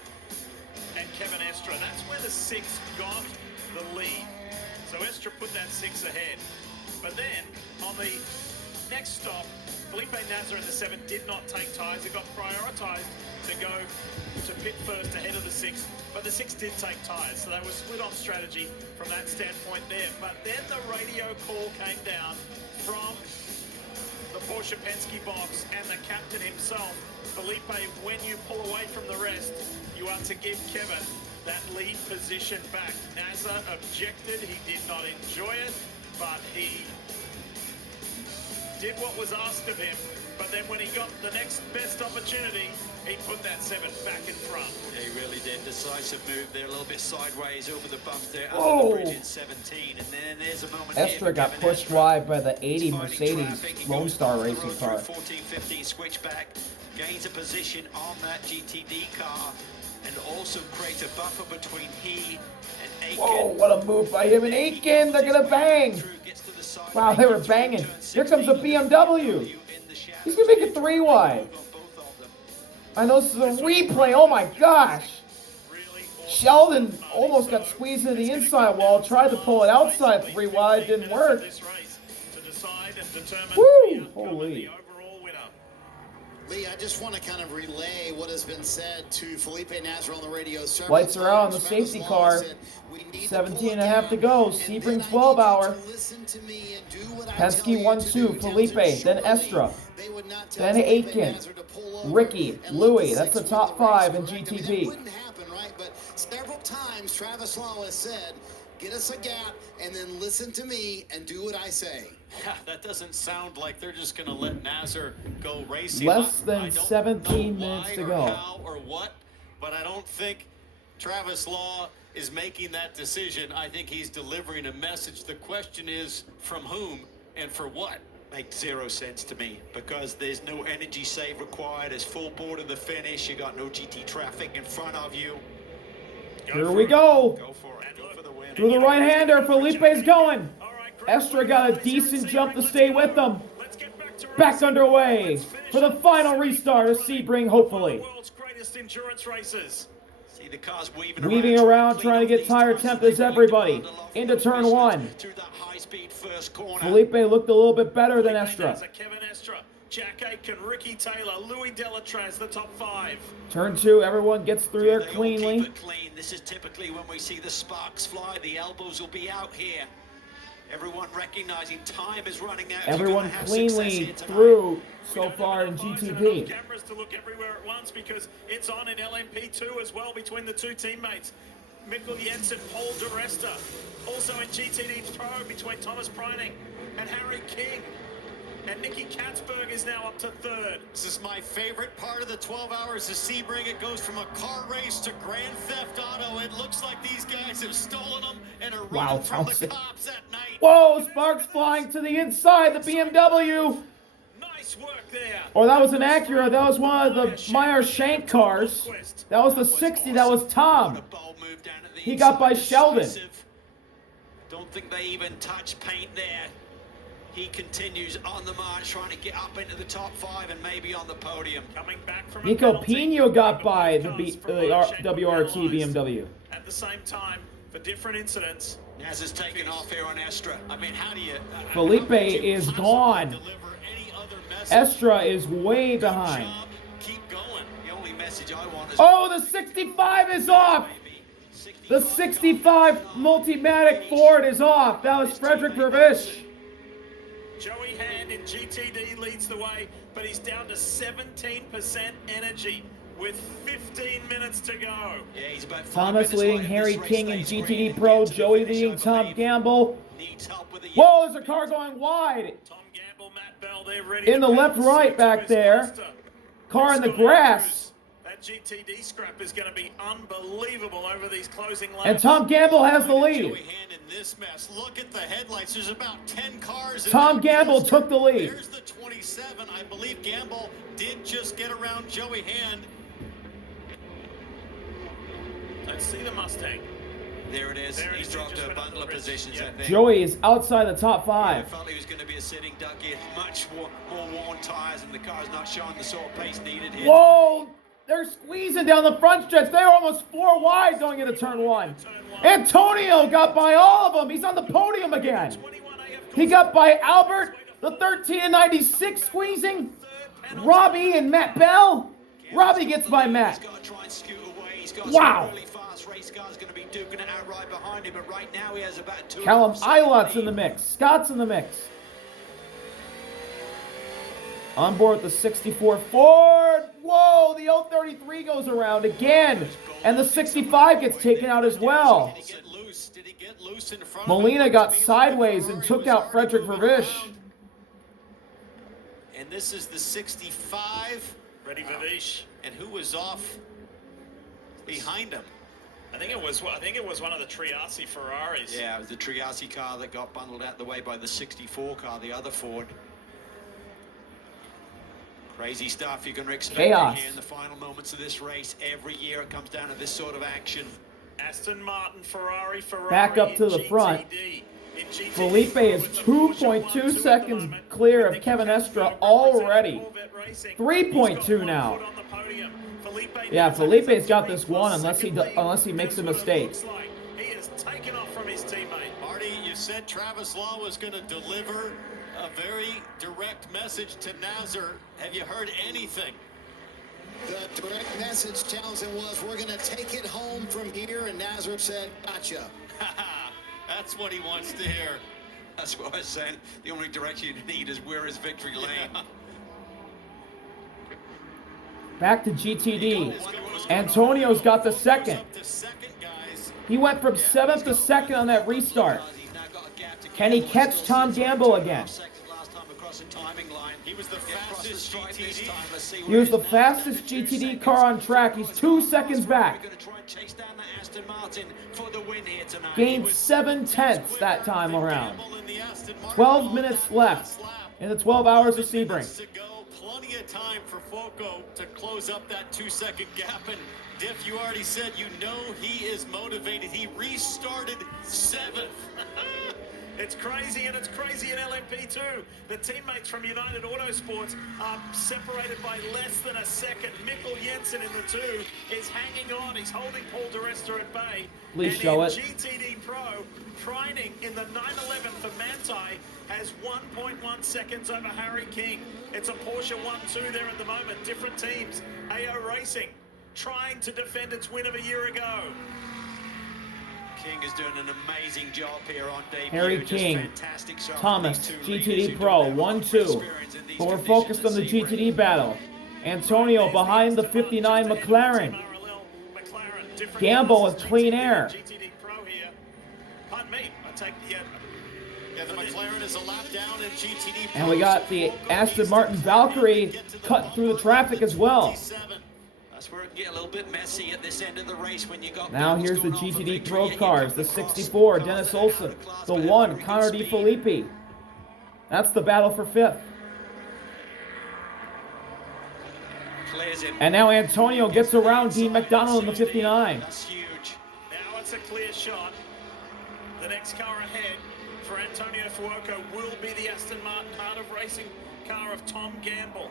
and Kevin Estra. That's where the 6 got the lead. So Estra put that 6 ahead. But then on the next stop, Felipe Nasr in the 7 did not take tyres. It got prioritised to go to pit first ahead of the 6, but the 6 did take tyres, so they were split on strategy from that standpoint there. But then the radio call came down from the Porsche Penske box and the captain himself. Felipe, when you pull away from the rest, you are to give Kevin that lead position back. Nasr objected, he did not enjoy it, but he did what was asked of him. But then when he got the next best opportunity, he put that 7 back in front. Yeah, he really did. Decisive move there, a little bit sideways over the bump there, Whoa. under the bridge in 17, and then there's a moment here Estra for got Kevin pushed Estra. wide by the 80 He's finding Mercedes traffic. He Lone goes Star off the racing road car. through 14, 15, switch back, gains a position on that GTD car, and also creates a buffer between he and Aiken. Whoa, what a move by him and Aiken. They're going to bang. Wow, they were banging. Here comes the BMW. He's going to make it 3 wide. I know this is a replay. Oh my gosh. Sheldon almost got squeezed into the inside wall. Tried to pull it outside 3 wide. Didn't work. Woo! Holy. Lee, I just want to kind of relay what has been said to Felipe Nasr on the radio. Lights are out on the safety car. 17 and a half to go. Sebring 12 hour. Penske 1-2. Felipe. Then Estra. Then Aiken. Ricky. Louis. That's the top 5 in GTP. Wouldn't happen, right? But several times Travis Law has said, get us a gap and then listen to me and do what I say. Yeah, that doesn't sound like they're just going to let Nasr go racing. Less I than don't 17 know minutes why to or go. How or what, but I don't think Travis Law is making that decision. I think he's delivering a message. The question is from whom and for what? Makes 0 sense to me, because there's no energy save required. It's full board in the finish. You got no GT traffic in front of you. Here we go. Go for it. Go for the win. Through the right-hander. Felipe's going. Estra got a decent jump to stay with them. Back underway for the final restart of Sebring, hopefully. World's greatest endurance races. See the cars Weaving around, trying to get tire temp as everybody. Into turn 1. Through that high-speed first corner. Felipe looked a little bit better than Estra. Kevin Estra, Jack Aiken, Ricky Taylor, Louis Delatraz, the top 5. Turn 2, everyone gets through there They all cleanly. keep it clean. This is typically when we see the sparks fly. The elbows will be out here. Everyone recognizing time is running out. Everyone cleanly through so far in GTP. Cameras to look everywhere at once because it's on in LMP2 as well between the 2 teammates. Mikkel Jensen, Paul DeResta. Also in GTD Pro between Thomas Preining and Harry King. And Nicky Katzberg is now up to 3rd. This is my favorite part of the 12 hours of Sebring. It goes from a car race to Grand Theft Auto. It looks like these guys have stolen them and are running from the cops at night. Whoa, sparks flying to the inside, the BMW. Nice work there. Oh, that was an Acura. That was one of the Meyer Shank cars. That was the 60. That was Tom. He got by Sheldon. Don't think they even touch paint there. He continues on the march, trying to get up into the top 5 and maybe on the podium. Coming back from Nico Pino got by the WRT BMW. At the same time, for different incidents. Naz is taking off here on Estra. I mean, how do you... Felipe is gone. Estra is way behind. Keep going. message I want is... Oh, the 65 is off. The 65 Multimatic Ford is off. That was Frederick Vervish. Joey Hand in GTD leads the way, but he's down to 17% energy with 15 minutes to go. Yeah, he's about 5 Thomas minutes leading late in Harry this race. King in They GTD ran Pro. into the Joey finish, leading I Tom believe. Gamble. Needs help with the... Whoa, there's a car going wide. Tom Gamble, Matt Bell, they're ready In to the pounce left-right into back his there. master. Car in the Scott grass. Andrews. That GTD scrap is going to be unbelievable over these closing laps. And Tom Gamble has the lead. Joey Hand in this mess. Look at the headlights. There's about 10 cars. in Tom that Gamble cluster. took the lead. There's the 27. I believe Gamble did just get around Joey Hand. Don't see the Mustang. There it is. There it He's is. dropped Just a went up bundle the of bridge. positions, Yeah. I think. Joey is outside the top I 5. felt he was going to be a sitting duck. He had much more worn tyres, and the car's not showing the sort of pace needed here. Whoa! They're squeezing down the front stretch. They're almost 4 wide going into turn 1. Antonio got by all of them. He's on the podium again. 21 AF He got by Albert, the 13 and 96 squeezing. Robbie and Matt Bell. Robbie gets by He's Matt. got to try and scoot away. He's got Wow. some really fast race cars going to be duking it out right behind him, but right now he has about 2. Callum Ilot's in the mix. Scott's in the mix. On board the 64 Ford. Whoa, the 033 goes around again. And the 65 gets taken out as well. Did he get loose? Did he get loose in front of Molina him? got It feels like sideways the and Ferrari took was out Frederick already moving Vervish. around. And this is the 65. Ready for Vish. And who was off behind him? I think it was one of the Triassi Ferraris. Yeah, it was the Triassi car that got bundled out the way by the 64 car, the other Ford. Crazy stuff you can expect Chaos. here in the final moments of this race. Every year it comes down to this sort of action. Aston Martin, Ferrari. Back up to in the front. GTD. In GTD, Felipe is with the Porsche 2.2 1-2 at the seconds moment. clear of Mikkel Kevin Castro Estra representing already. Corvette Racing. 3.2 He's got now. 1 foot on the podium. Felipe Yeah, needs Felipe's a got this 3 one plus unless he second lead. unless he makes a That's what it mistake. looks like. He is taken off from his teammate. Marty, you said Travis Law was going to deliver a very direct message to Nazar. Have you heard anything? The direct message, Townsend, was we're going to take it home from here, and Nazar said, gotcha. That's what he wants to hear. That's what I was saying. The only direction you need is where is victory lane. Back to GTD. Antonio's got the second. Up to second, guys. He went from 7th to 2nd on that restart. Can he catch Tom Gamble again? He was the fastest GTD. He was the fastest GTD car on track. He's 2 seconds back. Gained 7/10 that time around. 12 minutes left in the 12 hours of Sebring. To go. Plenty of time for Foco to close up that 2-second gap. And Diff, you already said you know he is motivated. He restarted 7th. It's crazy, and it's crazy in LMP too. The teammates from United Autosports are separated by less than a second. Mikkel Jensen in the 2 is hanging on. He's holding Paul di Resta at bay. Please and show in it. GTD Pro, Trining in the 911 for Manti has 1.1 seconds over Harry King. It's a Porsche 1-2 there at the moment. Different teams. AO Racing trying to defend its win of a year ago. King is doing an amazing job here on debut. Harry Just King, fantastic stuff from Thomas, these two leaders GTD who Pro, don't have a lot of 1-2. experience in these But we're conditions focused on the at Sebring. GTD battle. Antonio behind the 59 McLaren. Gamble with clean air. GTD Pro here. Pardon me. I take the Yeah, the McLaren is a lap down in GTD. And we got the Aston Martin Valkyrie cut through the traffic as well. That's where it can get a little bit messy at this end of the race when you got Now battles here's the going on for GTD victory Pro and you cars, come the across 64, cars Dennis that Olsen, have class the but have 1, really good Connor Di speed. Filippi. That's the battle for 5th. Clears him. And now Antonio gets around Dean McDonald in the 59. That's huge. Now it's a clear shot. The next car ahead for Antonio Fuoco will be the Aston Martin Heart of Racing car of Tom Gamble.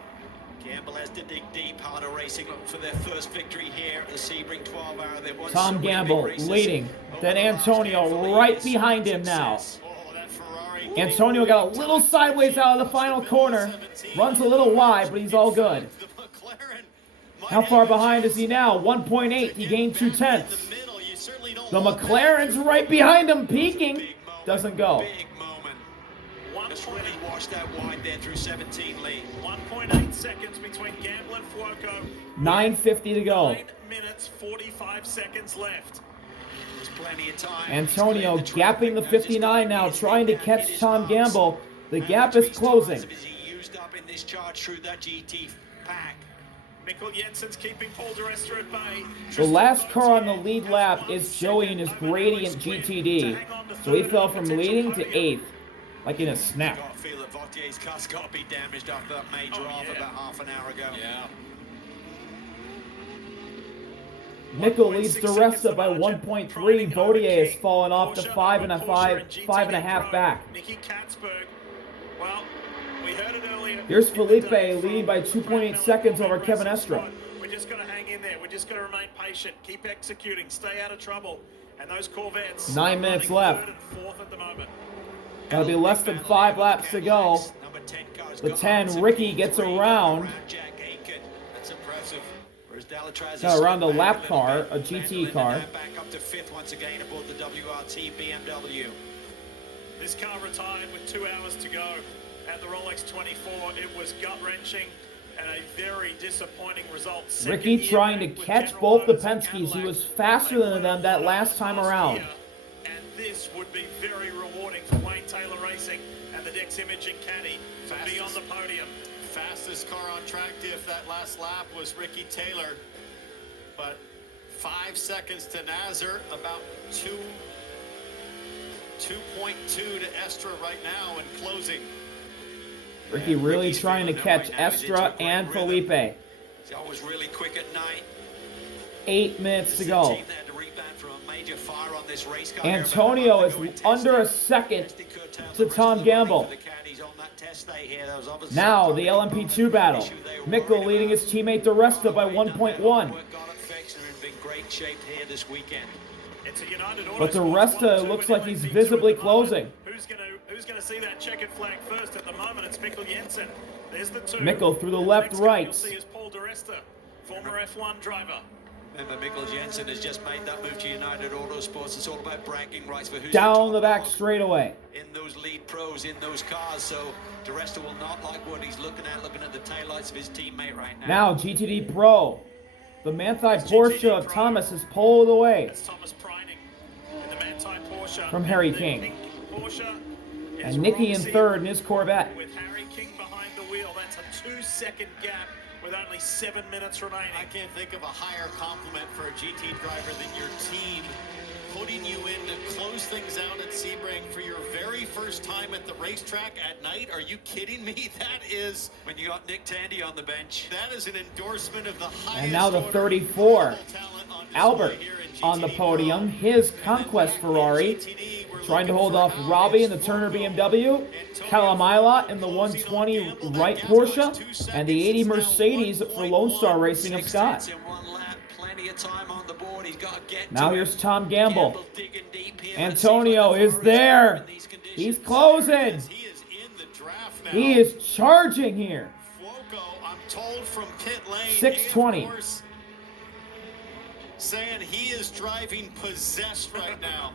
Gamble has to dig deep, harder racing, looking for their first victory here at the Sebring 12 hour. They've won so Tom many big Gamble races leading. over Then the last Antonio handful of right years. behind him now. Success. Oh, that Ferrari. Antonio got a little sideways out of the final corner. Runs a little wide, but he's all good. The McLaren How far behind is he now? 1.8. He gained 2/10. The McLaren's right behind him, peaking. Doesn't go. Big moment. Just really washed that wide there through 17 lead. 1.8 seconds between Gamble and Fuoco. 9:50 to go. 9 minutes, 45 seconds left. There's plenty of time. Antonio gapping the 59 now, trying to catch Tom Gamble. The gap is closing. He used up in this charge through that GT pack. Mikkel Jensen's keeping Paul di Resta at bay. The last car on the lead lap is Joey in his Gradient GTD. So he fell from leading to 8th, like in a snap. Got to feel that Vautier's car's got to be damaged after that major off about half an hour ago. Yeah. Mikkel leads di Resta by 1.3. Vautier has fallen off to 5.5 back. Nicky Katzberg. Well, we heard it earlier. Here's Felipe leading by 2.8 seconds over Kevin Estra. We're just going to hang in there. We're just going to remain patient. Keep executing. Stay out of trouble. And those Corvettes. 9 minutes running left. third and fourth at the moment. That'll be less than 5 laps to go. Number 10 car's The got 10, Ricky gets around. Jack Aiken. That's impressive. Whereas Delatraz Got around the is lap back car, a little a bit. GT Van car. Linden back up to 5th once again aboard the WRT BMW. This car retired with 2 hours to go at the Rolex 24. It was gut-wrenching and a very disappointing result. Ricky trying to catch both the Penske's. He was faster than them that last time around. And this would be very rewarding for Wayne Taylor Racing and the Dex Imaging Caddy to be on the podium. Fastest car on track if that last lap was Ricky Taylor. But 5 seconds to Nazar, about 2.2 to Estra right now and closing. Ricky really trying to catch Estra and Felipe. He's always really quick at night. 8 minutes to The go. team that had to rebound from a major fire on this race car. Antonio is under a second to Tom Gamble. Now the LMP2 battle. Mikkel leading his teammate di Resta by 1.1. But di Resta looks like he's visibly closing. Who's gonna see that checkered flag first? At the moment, it's Mikkel Jensen. There's the 2. Mikkel through the left, Next guy right. you'll see is Paul di Resta, former F1 driver. Remember, Mikkel Jensen has just made that move to United Autosports. It's all about bragging rights for who's Down the top back dog straightaway. in those lead pros, in those cars. So di Resta will not like what he's looking at the taillights of his teammate right now. Now GTD Pro. The Manthey Porsche of Thomas is pulled away That's Thomas Preining in the Manthey Porsche. from Harry The King. pink Porsche is And Nicky in Roxy third in his Corvette. with Harry King behind the wheel. That's a 2-second gap with only 7 minutes remaining. I can't think of a higher compliment for a GT driver than your team putting you in to close things out at Sebring for your very first time at the racetrack at night. Are you kidding me? That is, When you got Nick Tandy on the bench. that is an endorsement of the highest And now the order 34. talent on display Albert here in on the GTD podium. Pro. His And Conquest then Ferrari. back in GTD, we're Trying to looking hold for off Alex Robbie in the Fuoco, Turner BMW. Antonio Kalamila in the closing on 120 Gamble. That right gap was Porsche. 2 And the seconds. 80 It's now Mercedes for Lone Star 1.1. Racing of 6 Scott. tenths in one lap. Plenty of time on the board. He's got to get Now to here's it. Tom Gamble. Gamble digging deep here. Antonio Let's see is what the there. in these conditions. He's closing. He is in the draft now. He is charging here. Fuoco, I'm told from pit lane. 6:20. Of course, saying he is driving possessed right now.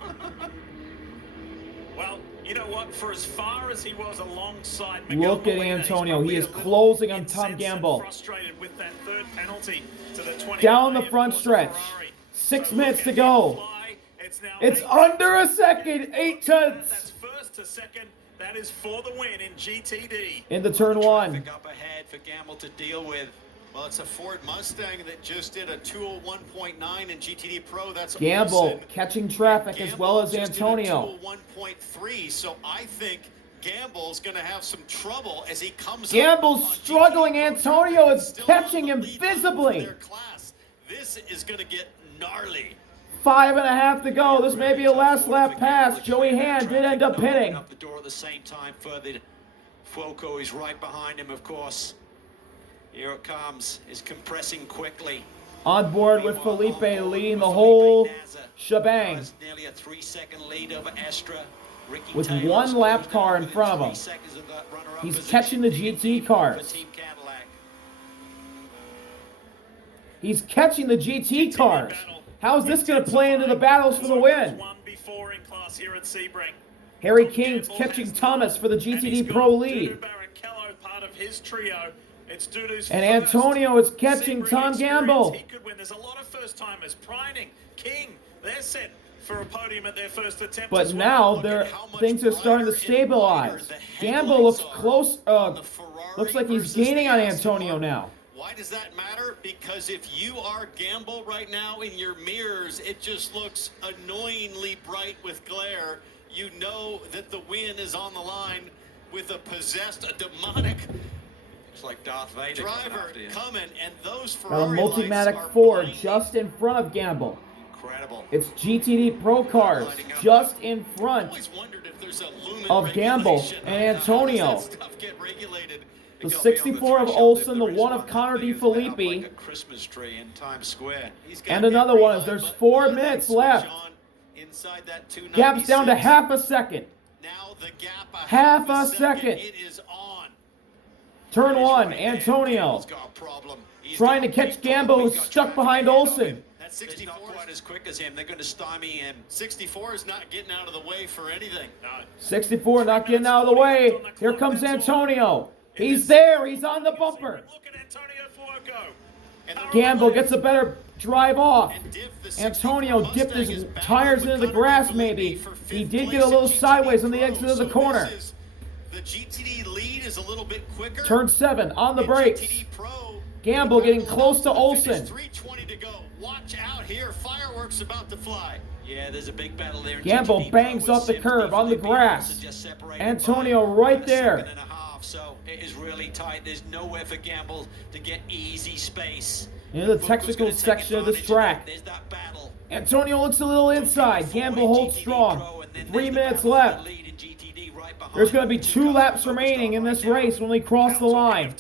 Well, you know what? For as far as he was alongside Look at Molina, he's Antonio. probably He is a little closing on Tom incensed and Gamble. Frustrated with that third penalty to the 20 Down the of front course, stretch. Ferrari. 6 So minutes look to at go. him fly. It's now It's 8 under a second. 8 tenths That's first to second. That is for the win in GTD. into turn 1. Traffic up ahead for Gamble to deal with. Well, it's a Ford Mustang that just did a 201.9 in GTD Pro. That's Gamble Olsen. catching traffic as well as Gamble just did a Antonio. 201.3, so I think Gamble's going to have some trouble as he comes up Gamble's on struggling. GTD Pro. Antonio is Still catching on him the lead lap visibly. for their class. This is going to get gnarly. 5.5 to go. This may be a last lap pass. Joey Hand did end up pitting. Up the door at the same time. Further, Fuoco is right behind him, of course. Here it comes. It's compressing quickly. On board with Felipe leading the whole shebang. Has nearly a 3-second lead over Estra. Ricky With Taylor one lap scores car in within front of 3 him. seconds of that runner-up He's position. catching the GT cars. For Team Cadillac. He's catching the GT cars. How is this going to play into the battles for the win? Won before in class here at Sebring. Harry King's catching Thomas for the GTD Pro lead. Part of his trio. It's Dudu's And Antonio is catching Sebring Tom experience. Gamble. He could win. There's a lot of first-timers. Prining, King, they're set for a podium at their first attempt. But as now well. things are starting to stabilize. Gamble looks close. Looks like he's gaining on Antonio now. Why does that matter? Because if you are Gamble right now in your mirrors, it just looks annoyingly bright with glare. You know that the win is on the line with a possessed, a demonic It's like Darth Vader driver coming, and those Now Ferrari the lights Multimatic are Ford blinding. just in front of Gamble. Incredible. It's GTD Pro cars just in front Always wondered if there's a lumen of Gamble regulation. and Antonio. How does that stuff get regulated? The 64 of Olsen, the 1 of Connor D. Felipe, Like a Christmas tree in Times Square. He's got and another every one as line, there's but 4 that minutes switch left. on inside that 296. Gap's down to half a second. Now the gap Half a second. It is on. Turn 1, Antonio. He's got a problem. He's Trying to got a catch big problem. Gamble, He's who's got stuck traffic behind ahead of Olsen. him. That He's 64 not quite as quick as him. They're going to stymie him. 64 is not getting out of the way for anything. No. 64 not getting out of the way. Here comes Antonio. He's there. He's on the bumper. Look at Antonio Fuoco. And the Gamble gets a better drive off. and Diff, the Antonio 64 dipped his Mustang is tires battling into the with grass Connor maybe. for fifth He did place get a at little GTD sideways on the Pro, exit of the so corner. this is- the GTD lead is a little bit quicker. Turn 7 on the In brakes. GTD Pro, Gamble getting battle close up to the finish, Olsen. 3:20 to go. Watch out here. Fireworks about to fly. Yeah, there's a big battle there. in Gamble GTD Pro bangs with off the Sims, curb on the Felipe grass. Olsen just separated Antonio by right a there. second and a half, so it is really tight. There's nowhere for Gamble to get easy space. Into the Fuku's technical gonna take section of this advantage track. that. There's that battle. Antonio looks a little inside. Gamble holds strong. 3 minutes left. There's going to be 2 laps remaining in this race when we cross the line.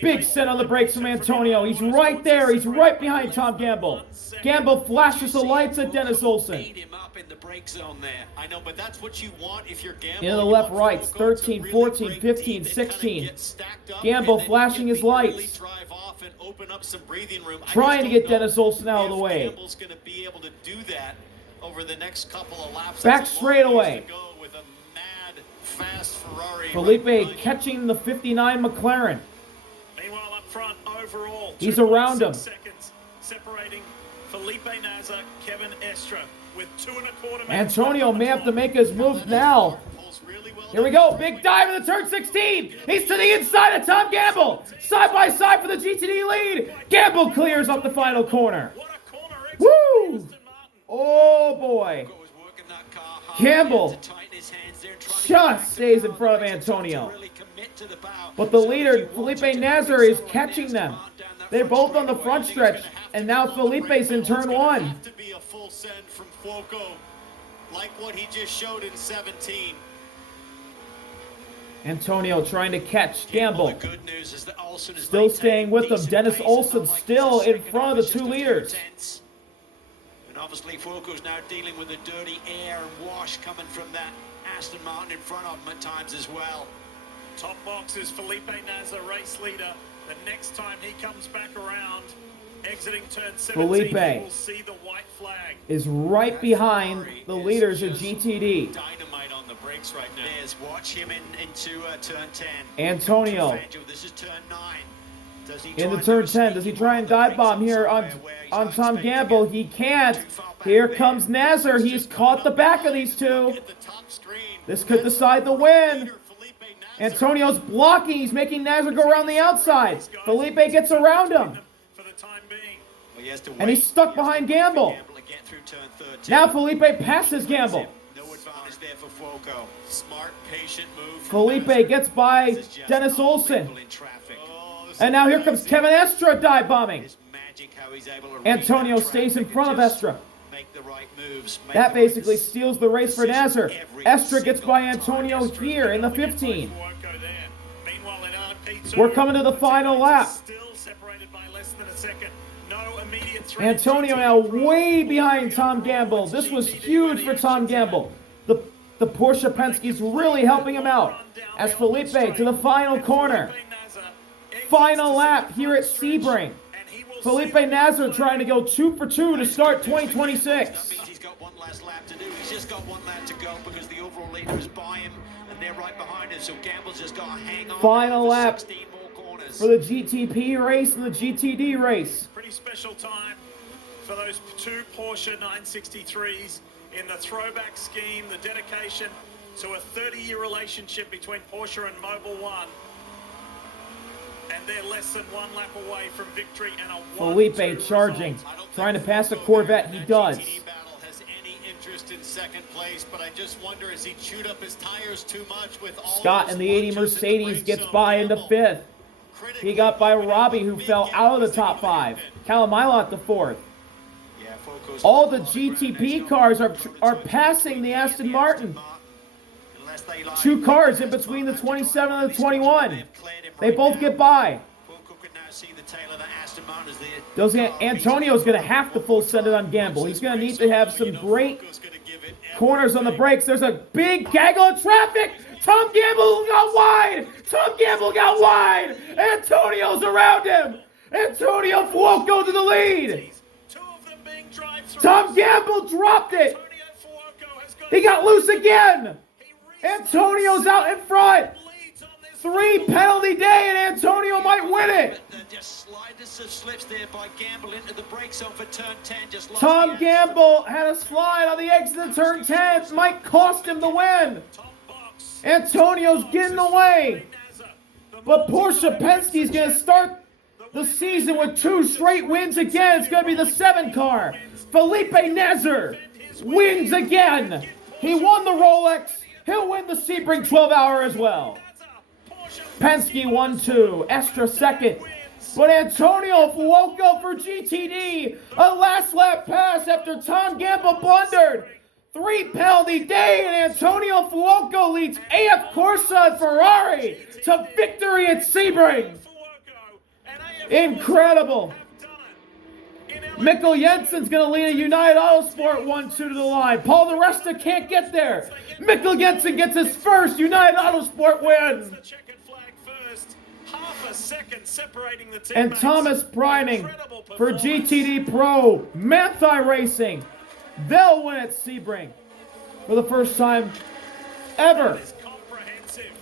Big set on the brakes from Antonio. He's right there. He's right behind Tom Gamble. Gamble flashes the lights at Dennis Olsen. Beat him up in the break zone there. I know, but that's what you want if you're gambling. Into the You left, want rights, Fuoco to 13, really 14, break 15, deep and 16. kinda get stacked up, Gamble and then flashing get his the early lights. drive off and open up some breathing room. I Trying just to get don't know Dennis Olsen out of the if way. Gamble's going to be able to do that over the next couple of laps. Back That's a long straightaway. ways to go with a mad, fast Ferrari right Felipe behind him. catching the 59 McLaren. Meanwhile, up front, overall, He's 2.6 around him. seconds separating Felipe Nasr, Kevin Estra, with 2.25 minutes Antonio left on may the have to clock. make his move now. Pulls really well Here we down. go. Big dive in the turn 16. He's to the inside of Tom Gamble. Side by side for the GTD lead. Gamble clears up the final corner. What a corner exit Woo! from Aston Martin. Oh boy. Was working that car hard. Gamble To tighten his hands there and trying to just get back to stays the in front of car. Antonio. To really commit to the bow. But the So leader, if he Felipe wanted to Nasr, is accelerate catching Aston them. Martin down that They're front both on the straightaway, front I think stretch, he's gonna have and to now go on the Felipe's brake in pedal. It's turn gonna 1. have to be a full send from Fuoco, like what he just showed in 17. Antonio trying to catch Well, Gamble. the good news is that Olsen has Still maintained staying with them. decent Dennis pace, Olsen unlike still his in second front of half, the just 2 a few leaders. tenths. And obviously Fuoco's now dealing with the dirty air and wash coming from that Aston Martin in front of him at times as well. Top box is Felipe Nasr, race leader. The next time he comes back around, exiting turn 17, Felipe he will see the white flag. Is right behind the leaders of GTD. Dynamite on the brakes right now. There's watch him into turn 10. Antonio This is turn 9. Does he in try the and turn do a 10. Does he sneaky try one and on the dive brakes bomb here on somewhere where he's on not Tom expecting Gamble? it? He can't. Too far back Here there. comes Nasr. He's caught the back of these two. At the top screen. This could decide the win. Leader Felipe Nasr. Antonio's blocking. He's making Nasr go around the outside. Felipe gets around him. For the time being. Well, he has to And he's wait. stuck He has to behind wait for Gamble. to get through turn 13. Now Felipe passes Gamble. No advantage there for Fuoco. Smart, patient move. from Felipe Nasr. gets by This is just Dennis Olsen. unbelievable in traffic. Oh, this And is now here comes crazy. Kevin Estra dive bombing. It's magic how he's able to read Antonio that stays in traffic front of and just Estra. make the right moves, make That the right basically steals the race for decisions Nasr. every Estra gets by single time. Antonio here in the 15. Fuoco there. Meanwhile, in RP2, We're coming to the final lap. Still separated by less than a second. No immediate threat. Antonio now way behind Tom Gamble. This was huge for Tom Gamble. The Porsche Penske's really helping him out as Felipe to the final corner. Final lap here at Sebring. And he will Felipe Nasr trying to go 2 for 2 to start 2026. That means he's got one last lap to do. He's just got one lap to go because the overall leader is by him and they're right behind him. So Gamble's just got to hang on. Final lap 16 more corners. for the GTP race and the GTD race. Pretty special time for those two Porsche 963s in the throwback scheme, the dedication to a 30-year relationship between Porsche and Mobil 1. And they're less than one lap away from victory and a Felipe charging, trying to pass a Corvette. He does. GTD battle has any interest in second place, but I just wonder, has he chewed up his tires too much with all Scott those in the 80 punches and Mercedes breaks gets on by into Gamble? 5th. Critically He got by pointed Robbie, out who big fell out of the gaps top that he 5. made. Callum Ilott to 4th. Yeah, Foco's All the on ground. GTP Next cars up, are passing the Aston Martin. Unless they lie. 2 cars in between the 27 and the 21. They both get by. Foco could now see the tail of the Aston Martin as the Those Antonio's going to have to full send it on Gamble. He's going to need to have some great corners on the brakes. There's a big gaggle of traffic. Tom Gamble got wide. Tom Gamble got wide. Antonio's around him. Antonio Fuoco to the lead. Two of them being drive-through. Tom Gamble dropped it. Antonio Fuoco has got He got loose again. Antonio's out in front. leads on this 3 penalty day and Antonio might win it. just sliders of slips there by Gamble into the brake zone for turn 10. Just lost Tom the edge. Gamble had a slide on the exit of turn 10. Might cost him the win. top box. Antonio's getting away. But Porsche Penske's going to start the season with 2 straight wins again. It's going to be the 7 car. Felipe Nasr wins again. He won the Rolex. He'll win the Sebring 12-hour as well. Penske 1-2. Estra 2nd. But Antonio Fuoco for GTD. A last lap pass after Tom Gamble blundered. 3 penalty day and Antonio Fuoco leads AF Corsa and Ferrari to victory at Sebring. Incredible. Mikkel Jensen's going to lead a United Autosport 1-2 to the line. Paul di Resta can't get there. Mikkel Jensen gets his first United Autosport win. Checkered flag first. Half a second separating the teammates. And Thomas Brining for GTD Pro. Manthey Racing. They'll win at Sebring for the first time ever. Is comprehensive.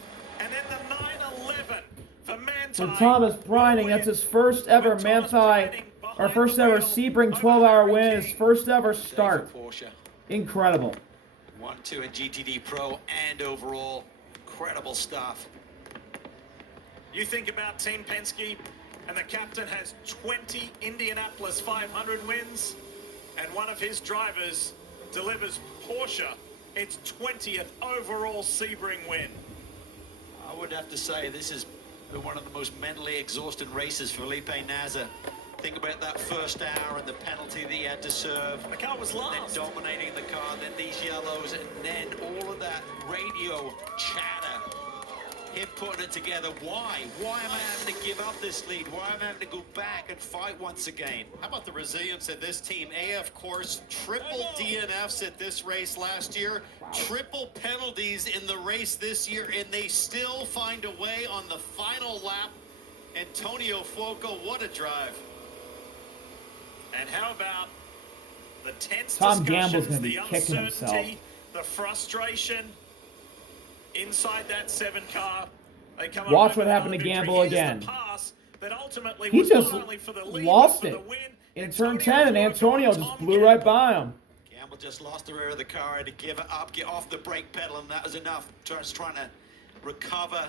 And then the 911 for Manthey. For Thomas Brining, that's his first ever Manthey, or first ever Sebring 12-hour win, his first ever start. Porsche. Incredible. 1-2 in GTD Pro and overall. Incredible stuff. You think about Team Penske, and the captain has 20 Indianapolis 500 wins, and one of his drivers delivers Porsche its 20th overall Sebring win. I would have to say this is one of the most mentally exhausting races for Felipe Nasr. Think about that first hour and the penalty that he had to serve. The car was Then last. dominating the car, then these yellows, and then all of that radio chatter. Him putting it together. Why? Why am I having to give up this lead? Why am I having to go back and fight once again? How about the resilience of this team? AF course, triple DNFs at this race last year, triple penalties in the race this year, and they still find a way on the final lap. Antonio Fuoco, what a drive. And how about the tense Tom discussions, Gamble's gonna be the kicking himself. uncertainty, the frustration inside that 7 car. They come up Watch with what another happened to victory. Gamble Here's the again. pass that ultimately He was just not only for the lead, lost but for it the win. in turn Antonio 10, and Fuoco Antonio and just Tom blew right by him. Gamble just lost the rear of the car, had to give it up, get off the brake pedal, and that was enough. Just trying to recover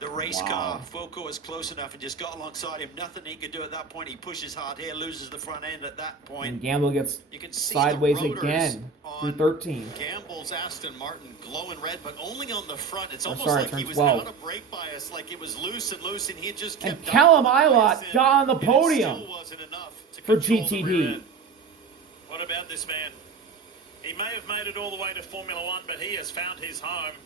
the race car. Foco was close enough and just got alongside him. Nothing he could do at that point. He pushes hard here, loses the front end at that point. And Gamble gets You can see sideways the rotors again through on 13. Gamble's Aston Martin glowing red, but only on the front. It's Oh, almost sorry, like he turn was 12. out of brake bias, like it was loose, and he just kept And Callum Ilott in, got on the and it podium still wasn't enough to for control the GTD. rear end. What about this man? He may have made it all the way to Formula One, but he has found his home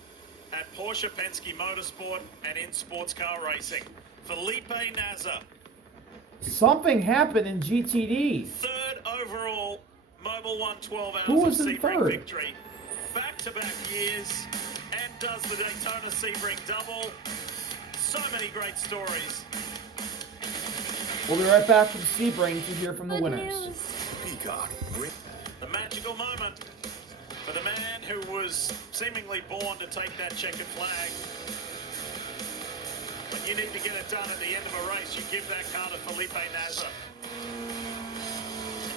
at Porsche Penske Motorsport and in sports car racing. Felipe Nasr, Something happened in GTD. 3rd overall Mobil 1 12 hours Who was of in Sebring 3rd? victory. Back-to-back years, and does the Daytona Sebring double. So many great stories. We'll be right back from Sebring to hear from the winners. The magical moment for the man who was seemingly born to take that checkered flag. When you need to get it done at the end of a race, you give that car to Felipe Nasr.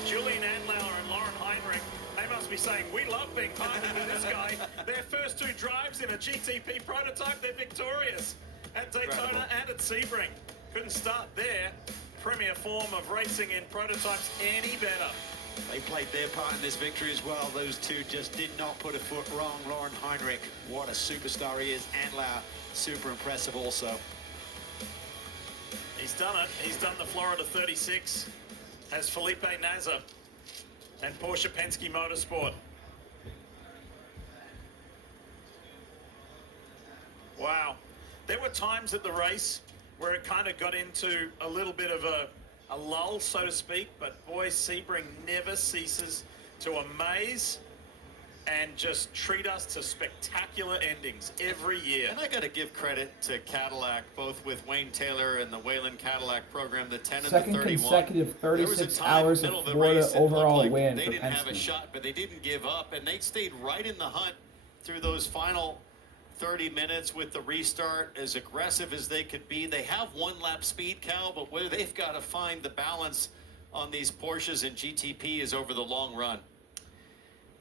Julian Andlauer and Lauren Heinrich, they must be saying, we love being partnered with this guy. Their first 2 drives in a GTP prototype, they're victorious at Daytona and at Sebring. Couldn't start their premier form of racing in prototypes any better. They played their part in this victory as well. Those two just did not put a foot wrong. Lauren Heinrich, what a superstar he is. Andlauer, super impressive also. He's done it. He's done the Florida 36 as Felipe Nasr and Porsche Penske Motorsport. Wow. There were times at the race where it kind of got into a little bit of a lull, so to speak, but boy, Sebring never ceases to amaze and just treat us to spectacular endings every year. And I got to give credit to Cadillac, both with Wayne Taylor and the Whelen Cadillac program, the 10 and the 31. Second consecutive 36 hours of Florida overall win they for didn't have a Penske. shot, but they didn't give up, and they stayed right in the hunt through those final 30 minutes with the restart, as aggressive as they could be. They have 1 lap speed, Cal, but where they've got to find the balance on these Porsches and GTP is over the long run.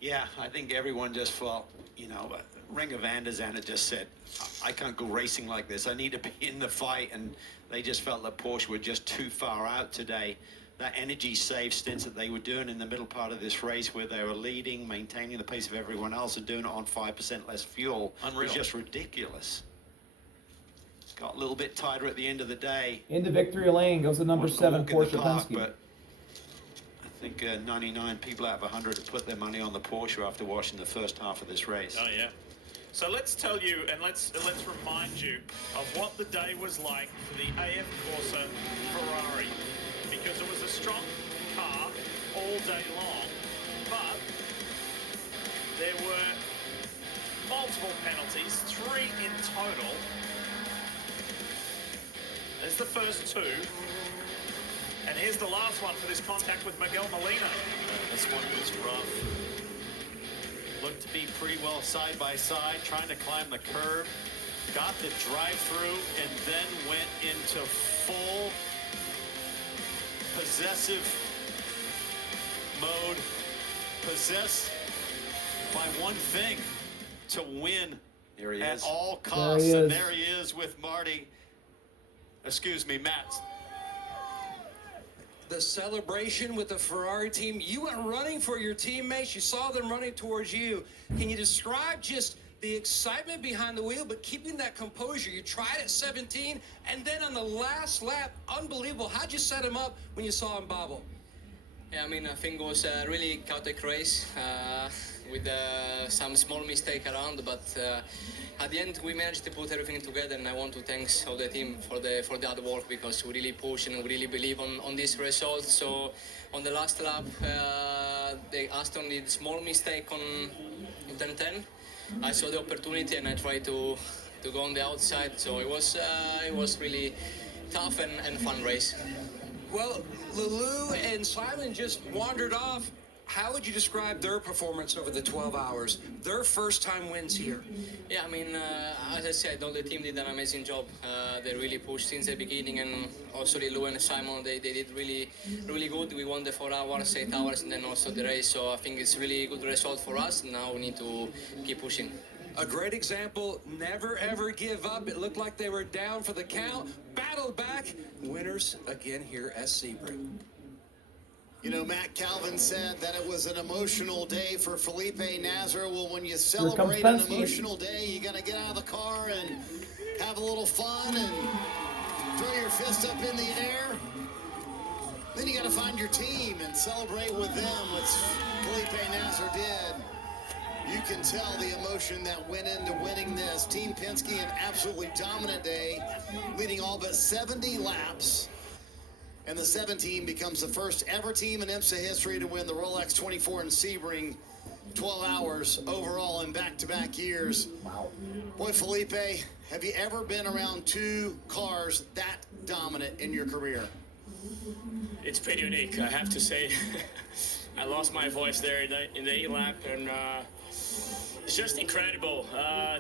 Yeah, I think everyone just felt, you know, Ringer van der Zande had just said, I can't go racing like this. I need to be in the fight. And they just felt that Porsche were just too far out today. That energy save stints that they were doing in the middle part of this race, where they were leading, maintaining the pace of everyone else and doing it on 5% less fuel, was just ridiculous. Got a little bit tighter at the end of the day. In the victory lane goes the number 7 Porsche Penske. But I think 99 people out of 100 have put their money on the Porsche after watching the first half of this race. Oh, yeah. So let's tell you, and let's remind you of what the day was like for the AF Corsa Ferrari. Because it was a strong car all day long, but there were multiple penalties, 3 in total. There's the first 2. And here's the last one for this contact with Miguel Molina. This one was rough. Looked to be pretty well side by side, trying to climb the curb. Got the drive-through and then went into full possessive mode. Possessed by one thing, to win at all costs. And there he is with Marty. Excuse me, Matt. The celebration with the Ferrari team, you went running for your teammates. You saw them running towards you. Can you describe just the excitement behind the wheel, but keeping that composure? You tried at 17, and then on the last lap, unbelievable. How'd you set him up when you saw him bobble? Yeah, I mean, I think it was a really chaotic race with some small mistake around, but at the end we managed to put everything together, and I want to thank all the team for the hard work, because we really push and we really believe on this result. So on the last lap, the Aston did small mistake on turn 10. I saw the opportunity and I tried to go on the outside. So it was really tough and fun race. Well, Lulu and Simon just wandered off. How would you describe their performance over the 12 hours? Their first-time wins here. Yeah, I mean, as I said, all the team did an amazing job. They really pushed since the beginning, and also Lulu and Simon, they did really, really good. We won the 4 hours, 8 hours, and then also the race. So I think it's really good result for us. Now we need to keep pushing. A great example, never ever give up. It looked like they were down for the count, battled back, winners again here at Sebring. You know, Matt Calvin said that it was an emotional day for Felipe Nasr. Well, when you celebrate an emotional day, you got to get out of the car and have a little fun and throw your fist up in the air. Then you got to find your team and celebrate with them, which Felipe Nasr did. You can tell the emotion that went into winning this. Team Penske, an absolutely dominant day, leading all but 70 laps. And the 17 becomes the first ever team in IMSA history to win the Rolex 24 in Sebring, 12 hours overall in back-to-back years. Wow. Boy, Felipe, have you ever been around 2 cars that dominant in your career? It's pretty unique, I have to say. I lost my voice there in the A-lap, and it's just incredible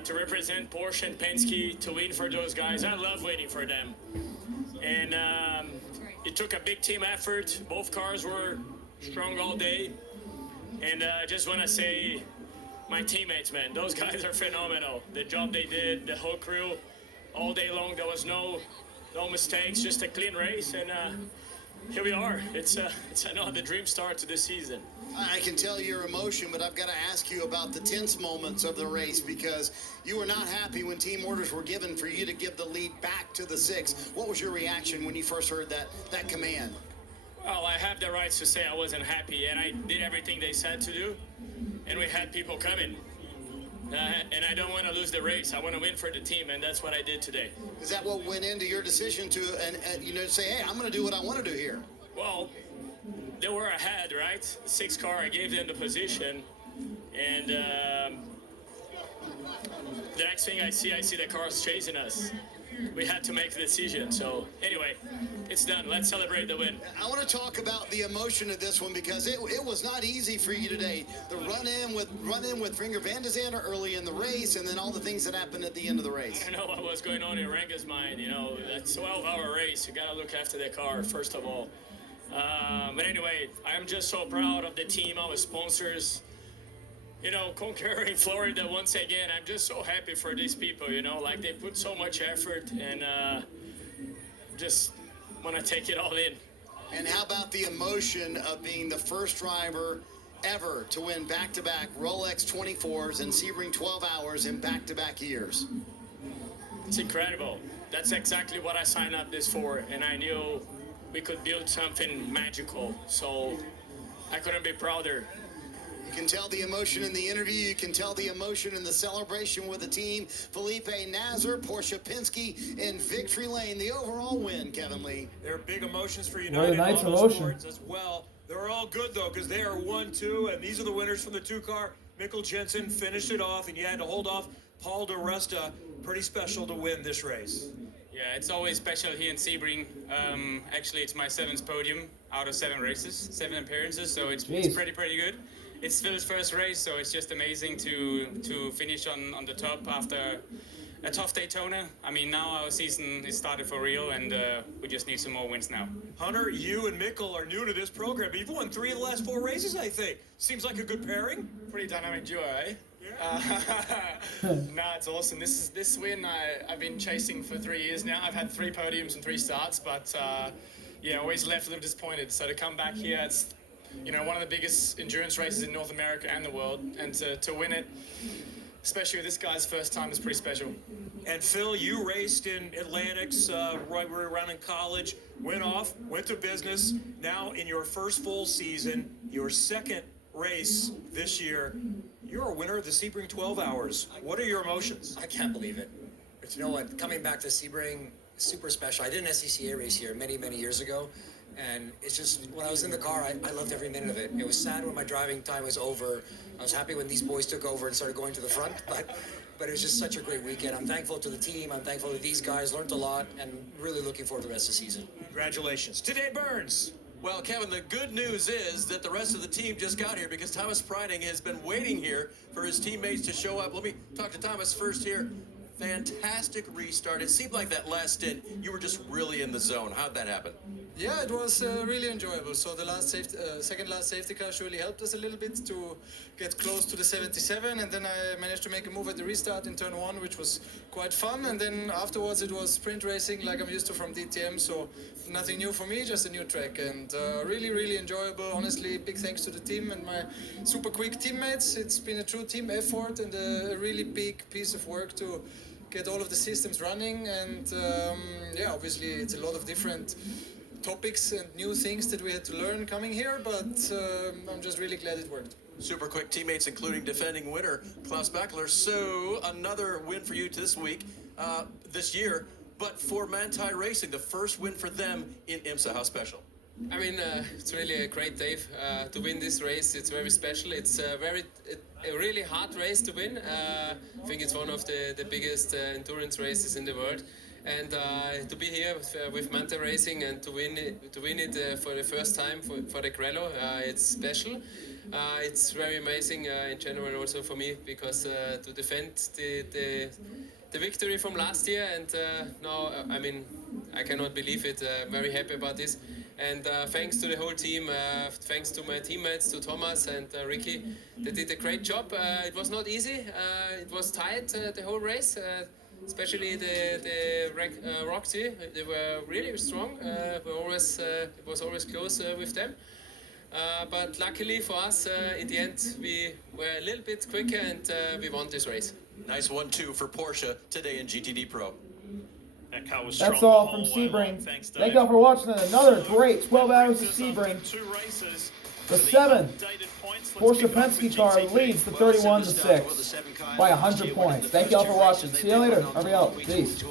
to represent Porsche and Penske, to win for those guys. I love waiting for them. And it took a big team effort. Both cars were strong all day. And I just want to say, my teammates, man, those guys are phenomenal. The job they did, the whole crew, all day long, there was no mistakes, just a clean race. And here we are. It's another dream start to this season. I can tell your emotion, but I've got to ask you about the tense moments of the race, because you were not happy when team orders were given for you to give the lead back to the 6. What was your reaction when you first heard that command? Well, I have the rights to say I wasn't happy, and I did everything they said to do, and we had people coming. And I don't want to lose the race. I want to win for the team, and that's what I did today. Is that what went into your decision to, say, hey, I'm going to do what I want to do here? Well, they were ahead, right? The 6 car, I gave them the position, and the next thing I see the cars chasing us. We had to make the decision. So anyway, it's done. Let's celebrate the win. I want to talk about the emotion of this one, because it was not easy for you today. The run in with Ringer van de Zande early in the race, and then all the things that happened at the end of the race. I don't know what was going on in Renga's mind. You know, that's a 12-hour race. You got to look after the car first of all. But anyway, I'm just so proud of the team, our sponsors. You know, conquering Florida once again. I'm just so happy for these people, you know, like they put so much effort, and just want to take it all in. And how about the emotion of being the first driver ever to win back-to-back Rolex 24s and Sebring 12 hours in back-to-back years? It's incredible. That's exactly what I signed up this for, and I knew we could build something magical, so I couldn't be prouder. You can tell the emotion in the interview. You can tell the emotion in the celebration with the team. Felipe Nasr, Porsche Penske in victory lane. The overall win, Kevin Lee. There are big emotions for United Really nice Autosports emotion as well. They're all good, though, because they are 1-2, and these are the winners from the 2-car. Mikkel Jensen finished it off, and you had to hold off Paul de Resta. Pretty special to win this race. Yeah, it's always special here in Sebring. Actually, it's my 7th podium out of 7 races, 7 appearances, so it's pretty good. It's Phil's first race, so it's just amazing to finish on the top after a tough Daytona. I mean, now our season is started for real, and we just need some more wins now. Hunter, you and Mikkel are new to this program, but you've won 3 of the last 4 races, I think. Seems like a good pairing. Pretty dynamic duo, eh? Yeah. Nah, it's awesome. This win I've been chasing for 3 years now. I've had 3 podiums and 3 starts, but yeah, always left a little disappointed. So to come back here, it's one of the biggest endurance races in North America and the world, and to win it, especially with this guy's first time, is pretty special. And Phil, you raced in Atlantics right where we were around in college, went to business. Now in your first full season, your 2nd race this year, you're a winner of the Sebring 12 Hours. What are your emotions? I can't believe it. But you know what? Coming back to Sebring, super special. I did an SCCA race here many, many years ago. And it's just, when I was in the car, I loved every minute of it. It was sad when my driving time was over. I was happy when these boys took over and started going to the front. But it was just such a great weekend. I'm thankful to the team. I'm thankful to these guys. Learned a lot, and really looking forward to the rest of the season. Congratulations. Today, Burns. Well, Kevin, the good news is that the rest of the team just got here because Thomas Priding has been waiting here for his teammates to show up. Let me talk to Thomas first here. Fantastic restart. It seemed like that last stint, you were just really in the zone. How'd that happen? Yeah, it was really enjoyable. So the second last safety car really helped us a little bit to get close to the 77, and then I managed to make a move at the restart in turn 1, which was quite fun. And then afterwards it was sprint racing like I'm used to from DTM, so nothing new for me, just a new track, and really, really enjoyable. Honestly, big thanks to the team and my super quick teammates. It's been a true team effort and a really big piece of work to get all of the systems running, and yeah, obviously it's a lot of different topics and new things that we had to learn coming here, but I'm just really glad it worked. Super quick teammates, including defending winner Klaus Bachler. So another win for you this year, but for Manthey Racing, the first win for them in IMSA. How special? I mean, it's really a great day to win this race. It's very special. It's a really hard race to win. I think it's one of the biggest endurance races in the world. and to be here with Manta Racing and to win it for the first time for the Grello, it's special. It's very amazing in general also for me, because to defend the victory from last year, and now I mean I cannot believe it. Very happy about this, and thanks to the whole team, thanks to my teammates, to Thomas and Ricky. They did a great job. It was not easy. It was tight the whole race. Especially the Roxy, they were really strong. It was always close with them. But luckily for us, in the end, we were a little bit quicker and we won this race. Nice 1-2 for Porsche today in GTD Pro. That car was That's strong all the from whole way along. Sebring. Thanks, Dave. Thank y'all for watching another great 12 hours of Sebring. The 7 Porsche Penske car leads the 31-6 by 100 points. Thank y'all for watching. See you later. RBL. Peace.